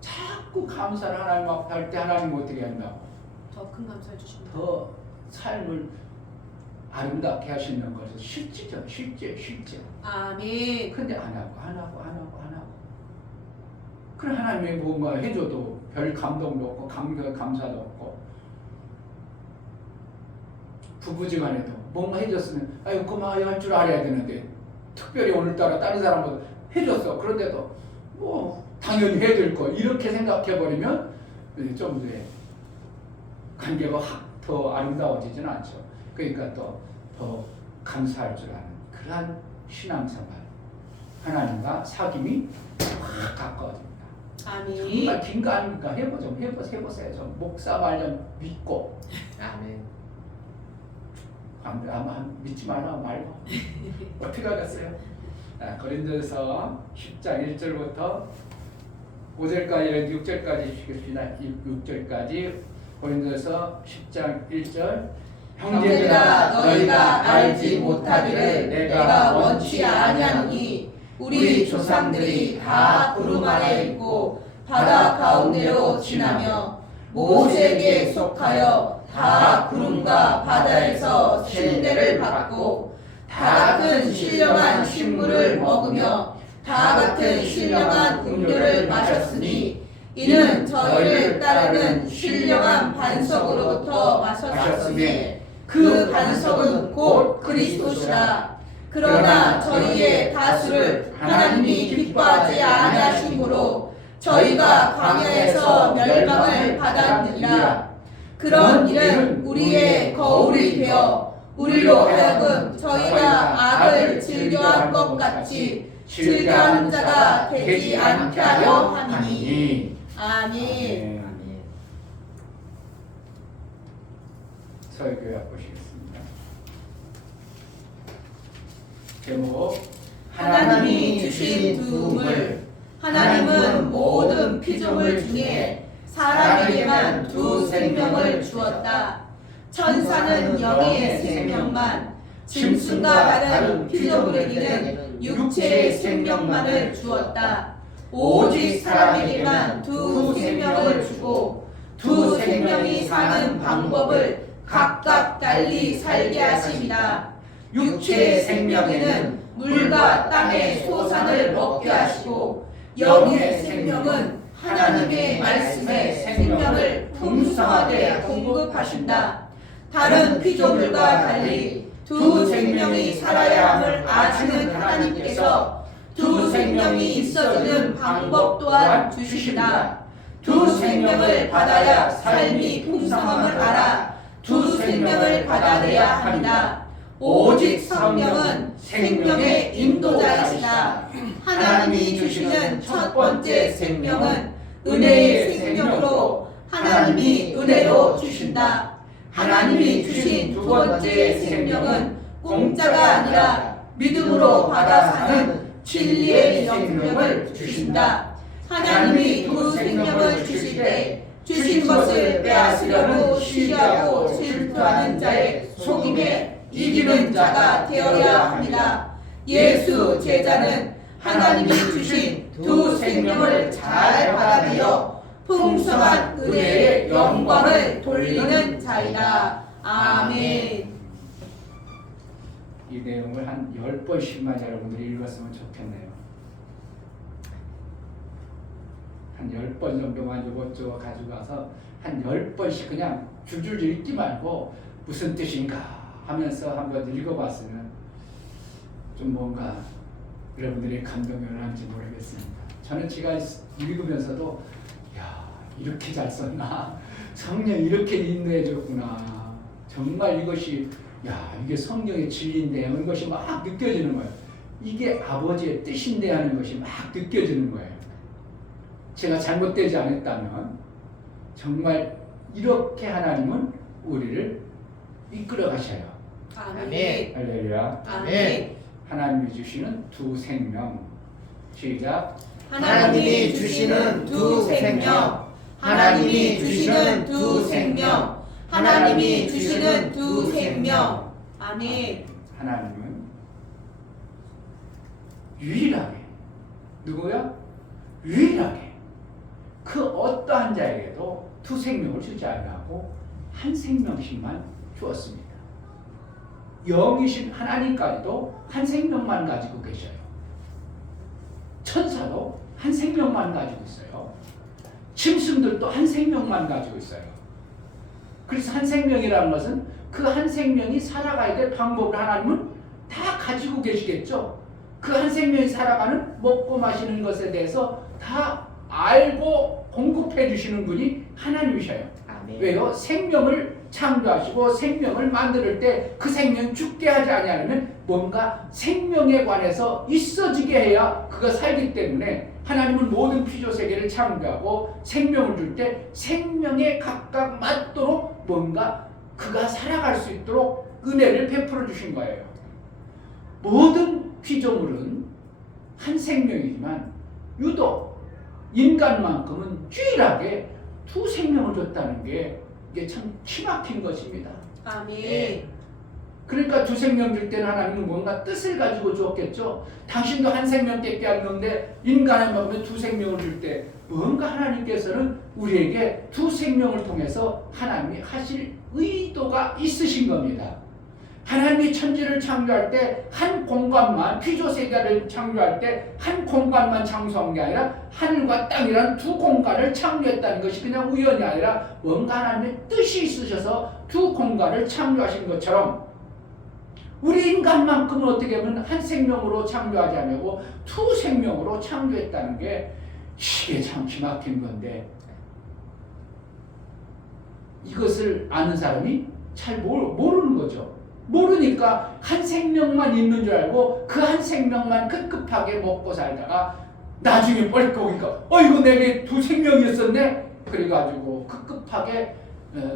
자꾸 감사를 하나님 앞에 할 때 하나님 어떻게 한다고? 더 큰 감사해 주십니다. 더 삶을 아름답게 하시는 것은 실제죠. 실제. 아멘. 근데 안 하고. 그래 하나님이 뭐 해줘도 별 감동도 없고 감사도 없고 부부지간에도 뭔가 해줬으면 아유 고마워요 할 줄 알아야 되는데 특별히 오늘따라 다른 사람보다 해줬어. 그런데도 뭐 당연히 해줄 거 이렇게 생각해버리면 좀 이제 관계가 확 더 아름다워지지는 않죠. 그러니까 또 더 감사할 줄 아는 그러한 신앙생활 하나님과 사귐이 확 가까워집니다. 아멘. 정말 긴 거 아닙니까? 해보세요. 좀 목사 말 좀 믿고. 아멘. 아마 믿지 말고 어떻게 하겠어요? 고린도서 10장 1절부터 5절까지 6절까지 주시겠습니다. 6절까지 고린도서 10장 1절 형제들아 너희가 알지 못하기를 내가 원치 아니하노니 우리 조상들이 다 구름 아래 있고 바다 가운데로 지나며 모세에게 속하여 다 구름과 바다에서 칠례를 받고 다 같은 신령한 식물을 먹으며 다 같은 신령한 음료를 마셨으니 이는 저희를 따르는 신령한 반석으로부터 마셨으니 그 반석은 곧 그리스도시라. 그러나 저희의 다수를 하나님이 기뻐하지 아니하심으로 저희가 광야에서 멸망을 받았느니라. 그런 일은 우리의 거울이 되어 우리로 하여금 저희가 악을 즐겨한 것 같이 즐겨하는 자가 되지 않게 하려 함이니. 아멘. 설교해 보시겠습니다. 제목 하나님이 주신 두물. 하나님은 모든 피조물 중에 사람에게만 두 생명을 주었다. 천사는 영의 생명만, 짐승과 다른 피조물에게는 육체의 생명만을 주었다. 오직 사람에게만 두 생명을 주고 두 생명이 사는 방법을 각각 달리 살게 하십니다. 육체의 생명에는 물과 땅의 소산을 먹게 하시고 영의 생명은 하나님의 말씀에 생명을 풍성하게 공급하신다. 다른 피조물과 달리 두 생명이 살아야 함을 아시는 하나님께서 두 생명이 있어지는 방법 또한 주시다. 두 생명을 받아야 삶이 풍성함을 알아 두 생명을 받아내야 합니다. 오직 성령은 생명의 인도자이시다. 하나님이 주시는 첫 번째 생명은 은혜의 생명으로 하나님이 은혜로 주신다. 하나님이 주신 두 번째 생명은 공짜가 아니라 믿음으로 받아 사는 진리의 생명을 주신다. 하나님이 두 생명을 주시되 주신 것을 빼앗으려고 시기하고 질투하는 자의 속임에 이기는 자가 되어야 합니다. 예수 제자는 하나님이 주신 두 생명을 잘 받아들여 풍성한 은혜의 영광을 돌리는 자이다. 아멘. 이 내용을 한 10번씩만 여러분들이 읽었으면 좋겠네요. 한 10번 정도만 이것저것 가지고 가서 한 10번씩 그냥 줄줄 읽지 말고 무슨 뜻인가 하면서 한번 읽어봤으면 좀 뭔가 여러분들이 감동을 하는지 모르겠습니다. 저는 제가 읽으면서도 야, 이렇게 잘 썼나? 성령 이렇게 인도해줬구나. 정말 이것이 야, 이게 성령의 진리인데 하는 것이 막 느껴지는 거예요. 이게 아버지의 뜻인데 하는 것이 막 느껴지는 거예요. 제가 잘못되지 않았다면 정말 이렇게 하나님은 우리를 이끌어 가셔요. 아멘. 할렐루야. 아멘. 하나님이 주시는 두 생명. 시작. 하나님이 주시는 두 생명. 하나님이 주시는 두 생명. 하나님이 주시는 두 생명. 아멘. 하나님은 유일하게 누구야? 유일하게 그 어떠한 자에게도 두 생명을 주지 아니하고 한 생명씩만 주었습니다. 영이신 하나님까지도 한 생명만 가지고 계셔요. 천사도 한 생명만 가지고 있어요. 짐승들도 한 생명만 가지고 있어요. 그래서 한 생명이라는 것은 그 한 생명이 살아가야 될 방법을 하나님은 다 가지고 계시겠죠. 그 한 생명이 살아가는 먹고 마시는 것에 대해서 다 알고 공급해 주시는 분이 하나님이셔요. 아멘. 왜요? 생명을 창조하시고 생명을 만들 때 그 생명이 죽게 하지 아니하려면 뭔가 생명에 관해서 있어지게 해야 그가 살기 때문에 하나님은 모든 피조 세계를 창조하고 생명을 줄 때 생명에 각각 맞도록 뭔가 그가 살아갈 수 있도록 은혜를 베풀어 주신 거예요. 모든 피조물은 한 생명이지만 유독 인간만큼은 유일하게 두 생명을 줬다는 게 이게 참 기막힌 것입니다. 아멘. 그러니까 두 생명 줄 때는 하나님은 뭔가 뜻을 가지고 주었겠죠. 당신도 한 생명밖에 안 넣는데 인간에 먹으면 두 생명을 줄 때 뭔가 하나님께서는 우리에게 두 생명을 통해서 하나님이 하실 의도가 있으신 겁니다. 하나님이 천지를 창조할 때 한 공간만, 피조 세계를 창조할 때 한 공간만 창조한 게 아니라 하늘과 땅이란 두 공간을 창조했다는 것이 그냥 우연이 아니라 뭔가 하나님의 뜻이 있으셔서 두 공간을 창조하신 것처럼 우리 인간만큼은 어떻게 보면 한 생명으로 창조하지 않고 두 생명으로 창조했다는 게 이게 참 기막힌 건데 이것을 아는 사람이 잘 모르는 거죠. 모르니까 한 생명만 있는 줄 알고 그 한 생명만 급급하게 먹고 살다가 나중에 뻘떡 보니까 이거 내게 두 생명이 있었네. 그래가지고 급급하게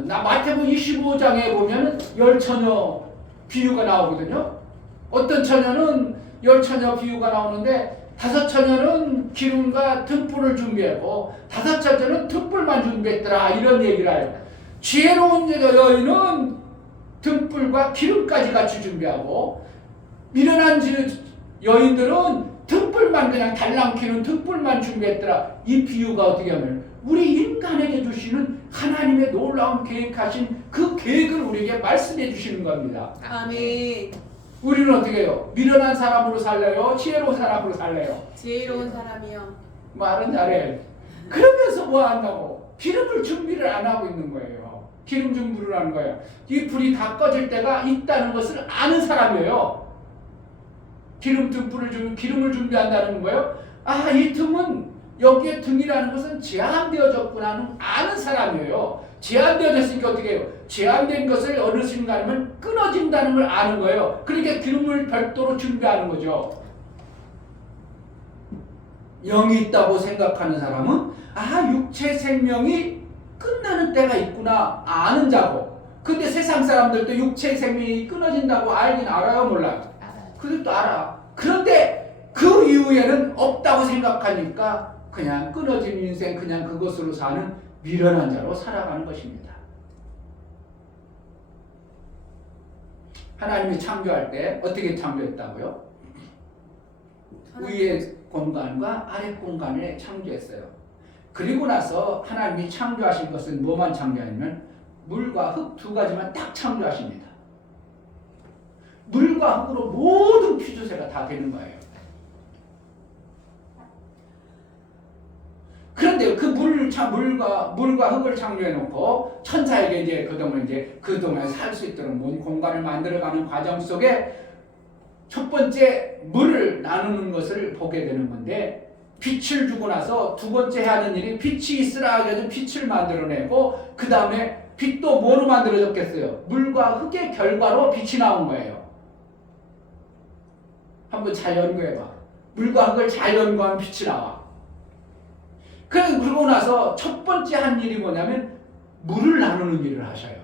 나 마태복음 25장에 보면 열 처녀 비유가 나오거든요. 어떤 처녀는 열 처녀 비유가 나오는데 다섯 처녀는 기름과 등불을 준비했고 다섯 처녀는 등불만 준비했더라 이런 얘기를 해요. 지혜로운 여인은 등불과 기름까지 같이 준비하고 미련한 여인들은 등불만 그냥 달랑 켜는 등불만 준비했더라. 이 비유가 어떻게 하면 우리 인간에게 주시는 하나님의 놀라운 계획하신 그 계획을 우리에게 말씀해 주시는 겁니다. 아멘. 우리는 어떻게 해요? 미련한 사람으로 살래요? 지혜로운 사람으로 살래요? 지혜로운 사람이요. 말은 잘해. 그러면서 뭐 한다고? 기름을 준비를 안 하고 있는 거예요. 기름 준비를 하는 거예요. 이 불이 다 꺼질 때가 있다는 것을 아는 사람이에요. 기름을 준비한다는 거예요. 이 틈은 여기에 등이라는 것은 제한되어졌구나는 아는 사람이에요. 제한되어졌으니까 어떻게 해요? 제한된 것을 어느 순간이면 끊어진다는 걸 아는 거예요. 그러니까 기름을 별도로 준비하는 거죠. 영이 있다고 생각하는 사람은 육체 생명이 끝나는 때가 있구나 아는 자고 근데 세상 사람들도 육체의 생명이 끊어진다고 알긴 알아요, 몰라요? 알아요. 그들도 알아. 그런데 그 이후에는 없다고 생각하니까 그냥 끊어진 인생, 그냥 그것으로 사는 미련한 자로 살아가는 것입니다. 하나님이 창조할 때 어떻게 창조했다고요? 위의 공간과 아래 공간을 창조했어요. 그리고 나서 하나님이 창조하신 것은 뭐만 창조하냐면 물과 흙 두 가지만 딱 창조하십니다. 물과 흙으로 모든 피조세가 다 되는 거예요. 그런데 그 물과 흙을 창조해 놓고 천사에게 이제 그동안 살 수 있도록 뭔 공간을 만들어가는 과정 속에 첫 번째 물을 나누는 것을 보게 되는 건데, 빛을 주고 나서 두 번째 하는 일이 빛이 있으라 해서 빛을 만들어내고, 그 다음에 빛도 뭐로 만들어졌겠어요? 물과 흙의 결과로 빛이 나온 거예요. 한번 잘 연구해봐. 물과 흙을 잘 연구하면 빛이 나와. 그러고 나서 첫 번째 한 일이 뭐냐면 물을 나누는 일을 하셔요.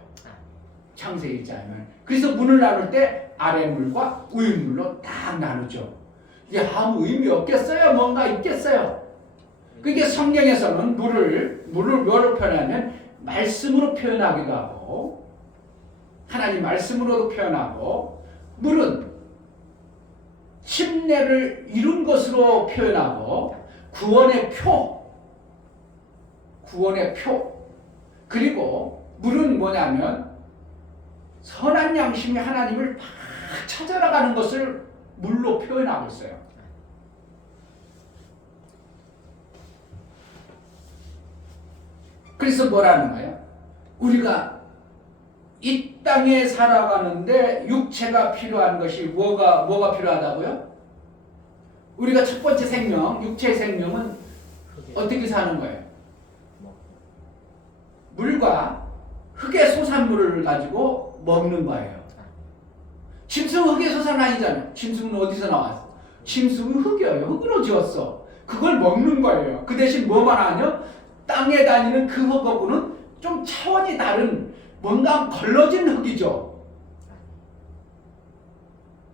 창세기 1장이면. 그래서 물을 나눌 때 아래 물과 위 물로 딱 나누죠. 이게 아무 의미 없겠어요? 뭔가 있겠어요? 그게 성경에서는 물을 뭐로 표현하면 말씀으로 표현하기도 하고, 하나님 말씀으로도 표현하고, 물은 침례를 이룬 것으로 표현하고, 구원의 표. 그리고 물은 뭐냐면 선한 양심이 하나님을 막 찾아나가는 것을 물로 표현하고 있어요. 그래서 뭐라는 거예요? 우리가 이 땅에 살아가는데 육체가 필요한 것이 뭐가 필요하다고요? 우리가 첫 번째 생명, 육체의 생명은 어떻게 사는 거예요? 물과 흙의 소산물을 가지고 먹는 거예요. 짐승은 흙의 소산 아니잖아요. 짐승은 어디서 나왔어? 짐승은 흙이에요. 흙으로 지었어. 그걸 먹는 거예요. 그 대신 뭐만 하냐? 땅에 다니는 그 흙하고는 좀 차원이 다른 뭔가 걸러진 흙이죠.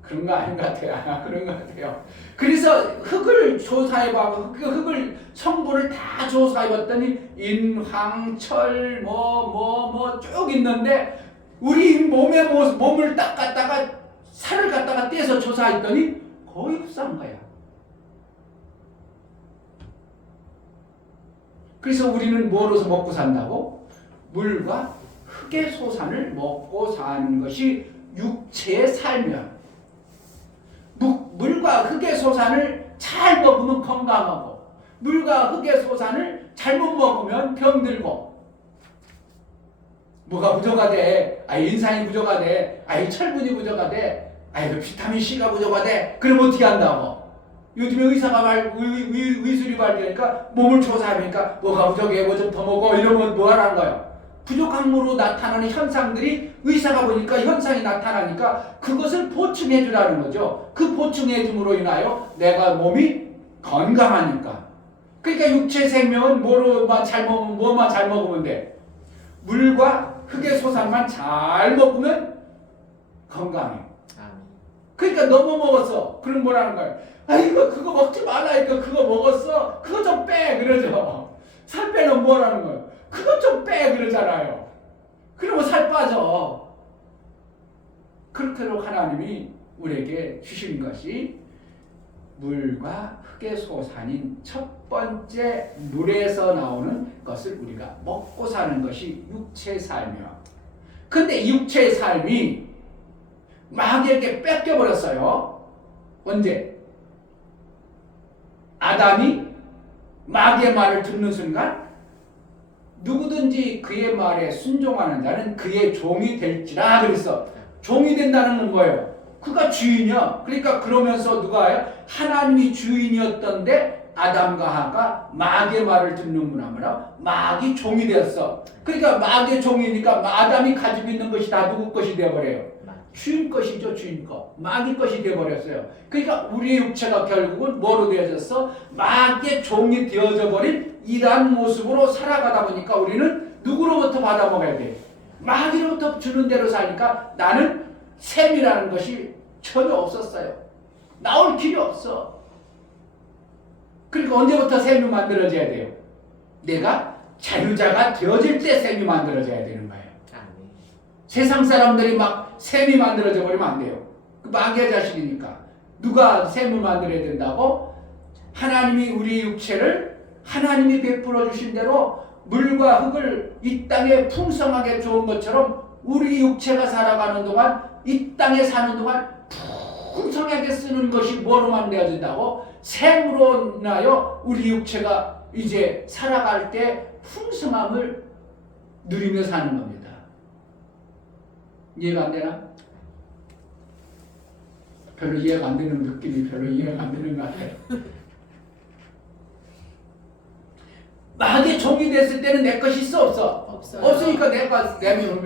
그런 거 아닌 것 같아요. 그런 것 같아요. 그래서 흙을 조사해봐고 흙을 성분을 다 조사해봤더니 인황, 철, 쭉 있는데 우리 몸을 딱 갖다가 살을 갖다가 떼서 조사했더니 거의 흡사한 거야. 그래서 우리는 뭐로서 먹고 산다고? 물과 흙의 소산을 먹고 사는 것이 육체의 삶이야. 물과 흙의 소산을 잘 먹으면 건강하고, 물과 흙의 소산을 잘못 먹으면 병들고. 뭐가 부족하대? 인산이 부족하대? 철분이 부족하대? 비타민 C가 부족하대? 그럼 어떻게 한다고? 요즘에 의사가 의술이 발견하니까 몸을 조사하니까 뭐가 부족해, 뭐 좀 더 먹어, 이러면 뭐 하라는 거예요? 부족함으로 나타나는 현상들이 의사가 보니까 현상이 나타나니까 그것을 보충해 주라는 거죠. 그 보충해 줌으로 인하여 내가 몸이 건강하니까. 그러니까 육체 생명은 뭐만 잘 먹으면 돼? 물과 흙의 소산만 잘 먹으면 건강해. 그러니까 너무 먹었어. 그럼 뭐라는 거예요? 그거 먹지 말라니까. 그거 먹었어? 그거 좀 빼. 그러죠. 살 빼면 뭐라는 거예요? 그거 좀 빼. 그러잖아요. 그러면 살 빠져. 그렇게로 하나님이 우리에게 주신 것이 물과 흙의 소산인 첫 번째 물에서 나오는 것을 우리가 먹고 사는 것이 육체의 삶이야. 근데 이 육체의 삶이 마귀에게 뺏겨버렸어요. 언제? 아담이 마귀의 말을 듣는 순간 누구든지 그의 말에 순종하는 자는 그의 종이 될지라 그랬어. 종이 된다는 건 뭐예요? 그가 주인이야. 그러니까 그러면서 누가 해요? 하나님이 주인이었던데 아담과 하가 마귀의 말을 듣는구나 하면 마귀 종이 되었어. 그러니까 마귀의 종이니까 아담이 가지고 있는 것이 다 누구 것이 되어버려요? 주인 것이죠. 주인 것. 마귀 것이 되어버렸어요. 그러니까 우리의 육체가 결국은 뭐로 되어졌어? 마귀의 종이 되어져 버린 이러한 모습으로 살아가다 보니까 우리는 누구로부터 받아먹어야 돼? 마귀로부터 주는 대로 사니까 나는 셈이라는 것이 전혀 없었어요. 나올 길이 없어. 그러니까 언제부터 셈이 만들어져야 돼요? 내가 자유자가 되어질 때 셈이 만들어져야 되는 거예요. 세상 사람들이 막 셈이 만들어져 버리면 안 돼요. 그 마귀의 자식이니까. 누가 셈을 만들어야 된다고? 하나님이 우리 육체를 하나님이 베풀어 주신 대로 물과 흙을 이 땅에 풍성하게 좋은 것처럼 우리 육체가 살아가는 동안 이 땅에 사는 동안 풍성하게 쓰는 것이 뭐로만 되어진다고? 셈으로 인하여 우리 육체가 이제 살아갈 때 풍성함을 누리며 사는 겁니다. 이해가 안 되나? 별로 이해가 안 되는 느낌이 별로 이해가 안 되는 것 같아요. 마귀의 종이 됐을 때는 내 것이 있어 없어? 없어요. 없으니까 내가 내면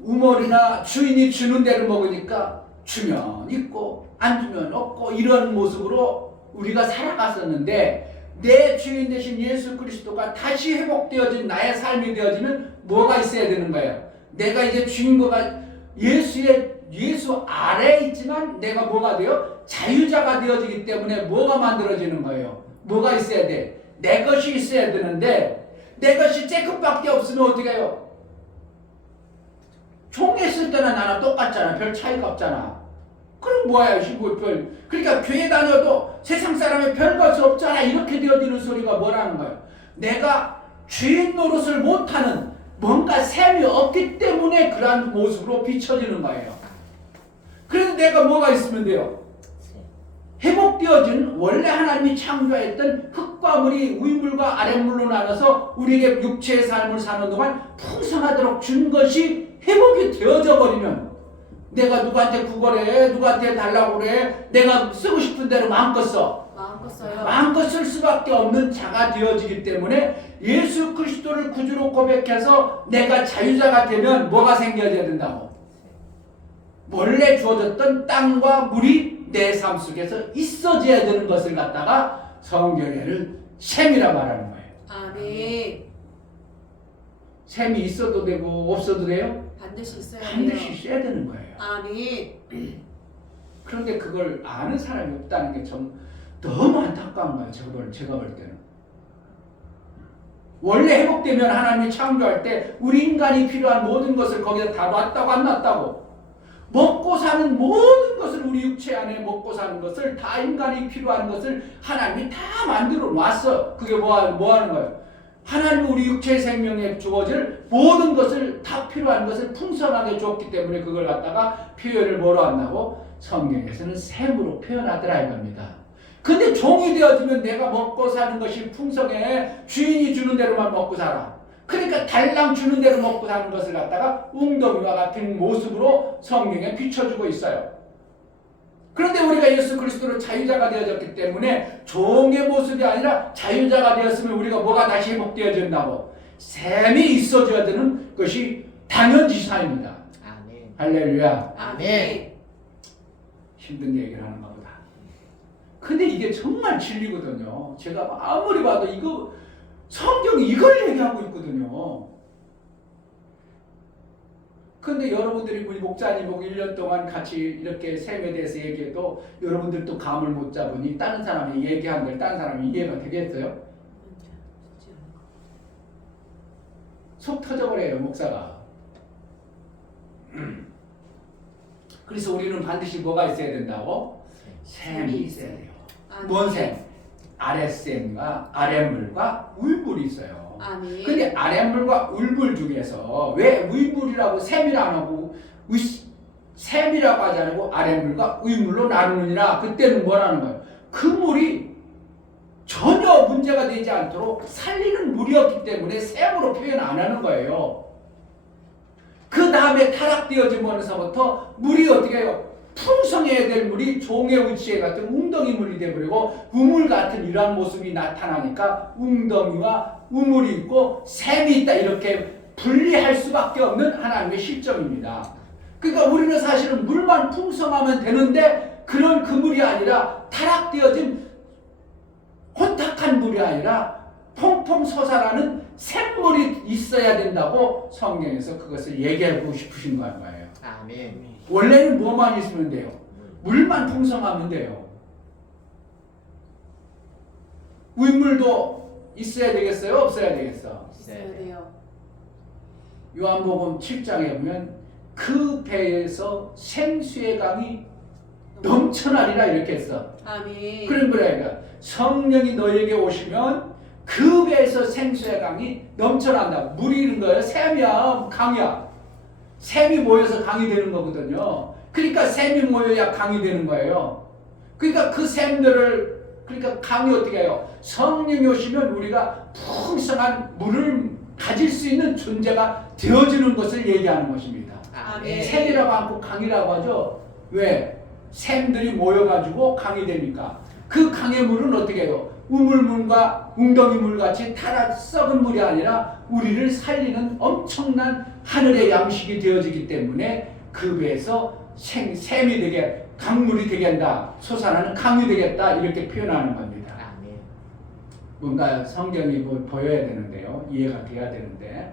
우물이나 주인이 주는 대로 먹으니까 주면 있고 안 주면 없고 이런 모습으로 우리가 살아갔었는데 내 주인 되신 예수 그리스도가 다시 회복되어진 나의 삶이 되어지면 뭐가 있어야 되는 거예요? 내가 이제 주인공가 예수 아래에 있지만 내가 뭐가 돼요? 자유자가 되어지기 때문에 뭐가 만들어지는 거예요? 뭐가 있어야 돼? 내 것이 있어야 되는데 내 것이 쬐끔밖에 없으면 어떻게 해요? 종했을 때나 나랑 똑같잖아. 별 차이가 없잖아. 그럼 뭐야? 그러니까 교회 다녀도 세상 사람이 별 것이 없잖아. 이렇게 되어지는 소리가 뭐라는 거예요? 내가 주인 노릇을 못하는 뭔가 셈이 없기 때문에 그러한 모습으로 비춰지는 거예요. 그래서 내가 뭐가 있으면 돼요? 회복되어진 원래 하나님이 창조했던 흙과 물이 위물과 아랫물로 나눠서 우리에게 육체의 삶을 사는 동안 풍성하도록 준 것이 회복이 되어져 버리면 내가 누구한테 구걸해, 누구한테 달라고 그래, 내가 쓰고 싶은 대로 마음껏 써. 마음껏 써요. 마음껏 쓸 수밖에 없는 자가 되어지기 때문에 예수 그리스도를 구주로 고백해서 내가 자유자가 되면 뭐가 생겨져야 된다고? 원래 주어졌던 땅과 물이 내 삶 속에서 있어져야 되는 것을 갖다가 성경에는 셈이라 말하는 거예요. 아멘. 셈이 있어도 되고 없어도 돼요? 반드시 있어야 반드시 돼요. 있어야 되는 거예요. 아멘. 그런데 그걸 아는 사람이 없다는 게 좀 너무 안타까운 거예요. 제가 볼 때는. 원래 회복되면 하나님이 창조할 때 우리 인간이 필요한 모든 것을 거기다 다 놨다고 안 놨다고. 먹고 사는 모든 것을 우리 육체 안에 먹고 사는 것을 다 인간이 필요한 것을 하나님이 다 만들어 놨어. 그게 뭐 하는 거예요? 하나님이 우리 육체 생명에 주어질 모든 것을 다 필요한 것을 풍성하게 주었기 때문에 그걸 갖다가 표현을 뭐로 한다고? 성경에서는 셈으로 표현하더라 이겁니다. 근데 종이 되어지면 내가 먹고 사는 것이 풍성해. 주인이 주는 대로만 먹고 살아. 그러니까 달랑 주는 대로 먹고 사는 것을 갖다가 웅덩이와 같은 모습으로 성경에 비춰주고 있어요. 그런데 우리가 예수 그리스도로 자유자가 되어졌기 때문에 종의 모습이 아니라 자유자가 되었으면 우리가 뭐가 다시 회복되어진다고? 셈이 있어줘야 되는 것이 당연지사입니다. 아멘. 할렐루야. 아멘. 힘든 얘기를 하는가 보다. 근데 이게 정말 진리거든요. 제가 아무리 봐도 이거 성경이 이걸 얘기하고 있거든요. 근데 여러분들이 우리 목사님하고 1년 동안 같이 이렇게 셈에 대해서 얘기해도 여러분들도 감을 못 잡으니 다른 사람이 얘기한 걸 다른 사람이 이해가 되겠어요? 속 터져버려요, 목사가. 그래서 우리는 반드시 뭐가 있어야 된다고? 셈이 있어야 돼요. 뭔 셈? 아랫셈과 아랫물과 울물이 있어요. 아멘. 근데 아랫물과 울물 중에서 왜 울물이라고 셈이라 안 하고 셈이라고 하지 않고 아랫물과 울물로 나누느니라. 그때는 뭐라는 거예요? 그 물이 전혀 문제가 되지 않도록 살리는 물이었기 때문에 셈으로 표현 안 하는 거예요. 그 다음에 타락되어지면서부터 물이 어떻게 해요? 풍성해야 될 물이 종의 우치에 같은 웅덩이 물이 되어버리고 우물 같은 이러한 모습이 나타나니까 웅덩이와 우물이 있고 샘이 있다 이렇게 분리할 수밖에 없는 하나님의 실정입니다. 그러니까 우리는 사실은 물만 풍성하면 되는데 그런 그 물이 아니라 타락되어진 혼탁한 물이 아니라 펑펑 솟아나는 샘물이 있어야 된다고 성경에서 그것을 얘기하고 싶으신 거예요. 아멘. 원래는 뭐만 있으면 돼요? 물만 풍성하면 돼요. 우물도 있어야 되겠어요? 없어야 되겠어? 있어야 돼요. 요한복음 7장에 보면 그 배에서 생수의 강이 넘쳐나리라 이렇게 했어. 아멘. 그런 거예요. 성령이 너에게 오시면 그 배에서 생수의 강이 넘쳐난다. 물이 있는 거예요. 샘이야, 강이야. 샘이 모여서 강이 되는 거거든요. 그러니까 샘이 모여야 강이 되는 거예요. 그러니까 그 샘들을 그러니까 강이 어떻게 해요? 성령이 오시면 우리가 풍성한 물을 가질 수 있는 존재가 되어지는 것을 얘기하는 것입니다. 아멘. 샘이라고 하고 강이라고 하죠. 왜? 샘들이 모여가지고 강이 되니까. 그 강의 물은 어떻게 해요? 우물물과 웅덩이물 같이 타라 썩은 물이 아니라 우리를 살리는 엄청난 하늘의 양식이 되어지기 때문에 그 배에서 샘이 되게 강물이 되게 한다. 솟아나는 강이 되겠다. 이렇게 표현하는 겁니다. 아멘. 뭔가 성경이 보여야 되는데요. 이해가 돼야 되는데.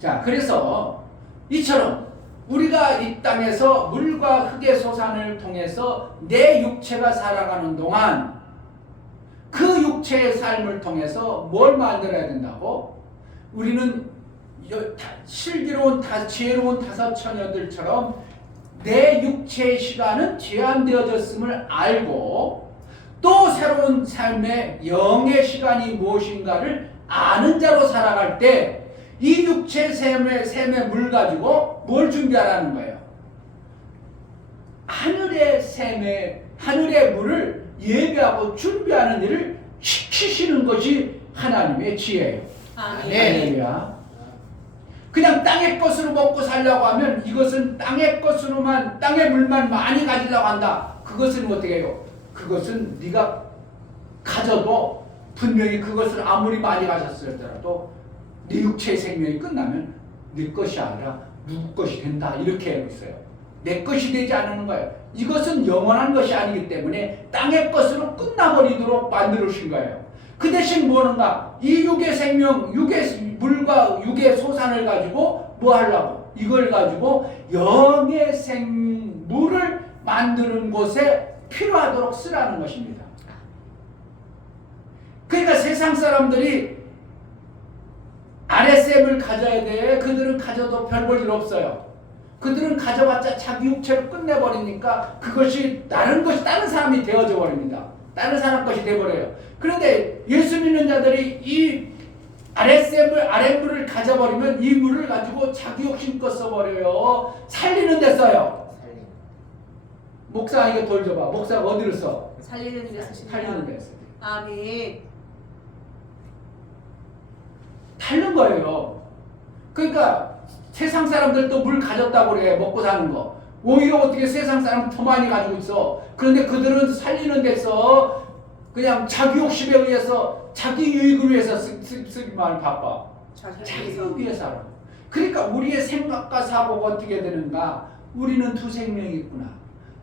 자, 그래서 이처럼 우리가 이 땅에서 물과 흙의 소산을 통해서 내 육체가 살아가는 동안 그 육체의 삶을 통해서 뭘 만들어야 된다고? 우리는 슬기로운 지혜로운 다섯 처녀들처럼 내 육체의 시간은 제한되어졌음을 알고 또 새로운 삶의 영의 시간이 무엇인가를 아는 자로 살아갈 때 이 육체 샘의 물 가지고 뭘 준비하라는 거예요? 하늘의 물을 예배하고 준비하는 일을 시키시는 것이 하나님의 지혜예요. 아멘. 할렐루야. 그냥 땅의 것으로 먹고 살려고 하면 이것은 땅의 것으로만 땅의 물만 많이 가지려고 한다. 그것은 어떻게 해요? 그것은 네가 가져도 분명히 그것을 아무리 많이 가졌을지라도 네 육체의 생명이 끝나면 네 것이 아니라 누구 것이 된다. 이렇게 알고 있어요. 내 것이 되지 않는 거예요. 이것은 영원한 것이 아니기 때문에 땅의 것으로 끝나버리도록 만들으신 거예요. 그 대신 뭐는가? 이 육의 생명, 육의 물과 육의 소산을 가지고 뭐 하려고? 이걸 가지고 영의 생물을 만드는 곳에 필요하도록 쓰라는 것입니다. 그러니까 세상 사람들이 아랫샘을 가져야 돼. 그들은 가져도 별 볼 일 없어요. 그들은 가져봤자 자기 육체를 끝내버리니까 그것이 다른 사람이 되어져 버립니다. 다른 사람 것이 돼버려요. 그런데 예수 믿는 자들이 이 아랫물을 가져버리면 이 물을 가지고 자기 욕심껏 써버려요. 살리는 데 써요. 목사 이거 돌 줘봐. 목사가 어디를 써? 살리는 데 쓰십니다. 살리는 데 써. 아멘. 타는 거예요. 그러니까 세상 사람들도 물 가졌다고 그래. 먹고 사는 거. 오히려 어떻게 세상 사람 더 많이 가지고 있어. 그런데 그들은 살리는 데서 그냥 자기 욕심에 의해서 자기 유익을 위해서 쓰기만 바빠. 자기 유익 위해 살아. 그러니까 우리의 생각과 사고가 어떻게 되는가? 우리는 두 생명이 있구나.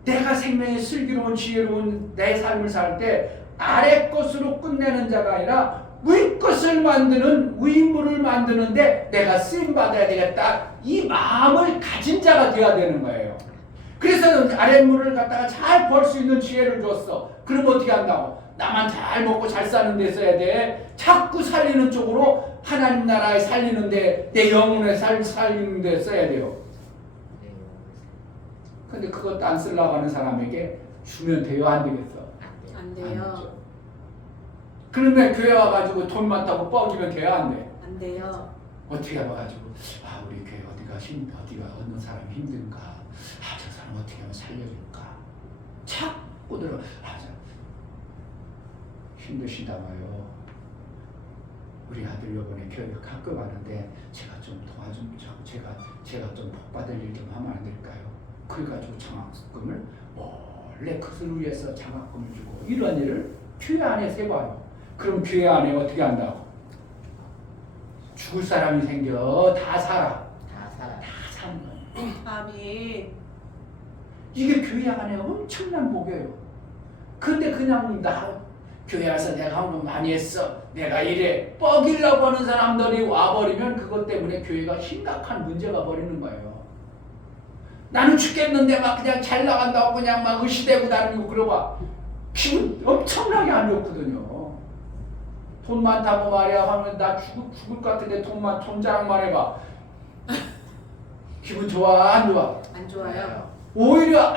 내가 생명이 슬기로운 지혜로운 내 삶을 살 때 아래 것으로 끝내는 자가 아니라 위 것을 만드는 위물을 만드는데 내가 쓰임 받아야 되겠다. 이 마음을 가진 자가 되어야 되는 거예요. 그래서 아랫물을 갖다가 잘 벌 수 있는 지혜를 줬어. 그럼 어떻게 한다고? 나만 잘 먹고 잘 사는 데 써야 돼. 자꾸 살리는 쪽으로 하나님 나라에 살리는데 내 영혼에 살리는 데 써야 돼요. 근데 그것도 안 쓰려고 하는 사람에게 주면 돼요? 안 되겠어? 안 안 돼요. 되죠. 그러면 교회 와가지고 돈 많다고 뻐기면 돼요? 안 돼? 안 돼요. 어떻게 와가지고 우리 교회 어디가 어느 사람이 힘든가? 저 사람 어떻게 하면 살려줄까? 자꾸 들어. 힘드시다 봐요. 우리 아들 이번에 교회 가끔 가는데 제가 좀 도와주면 제가 좀 복 받을 일 좀 하면 안 될까요? 그래가지고 장학금을 몰래 그것을 위해서 장학금을 주고 이런 일을 교회 안에서 해봐요. 그럼 교회 안에 어떻게 한다고? 죽을 사람이 생겨. 다 살아. 다 사는 거예요. 아멘. 이게 교회 안에 엄청난 복이에요. 근데 그냥 교회 와서 내가 헌금 많이 했어. 내가 이래. 뻐기려고 하는 사람들이 와버리면 그것 때문에 교회가 심각한 문제가 벌이는 거예요. 나는 죽겠는데 막 그냥 잘 나간다고 그냥 막 의시되고 다니고 그러봐. 기분 엄청나게 안 좋거든요. 돈 많다고 말이야 하면 나 죽을 것 같은데 돈 자랑만 해봐. 기분 좋아 안 좋아? 안 좋아요. 오히려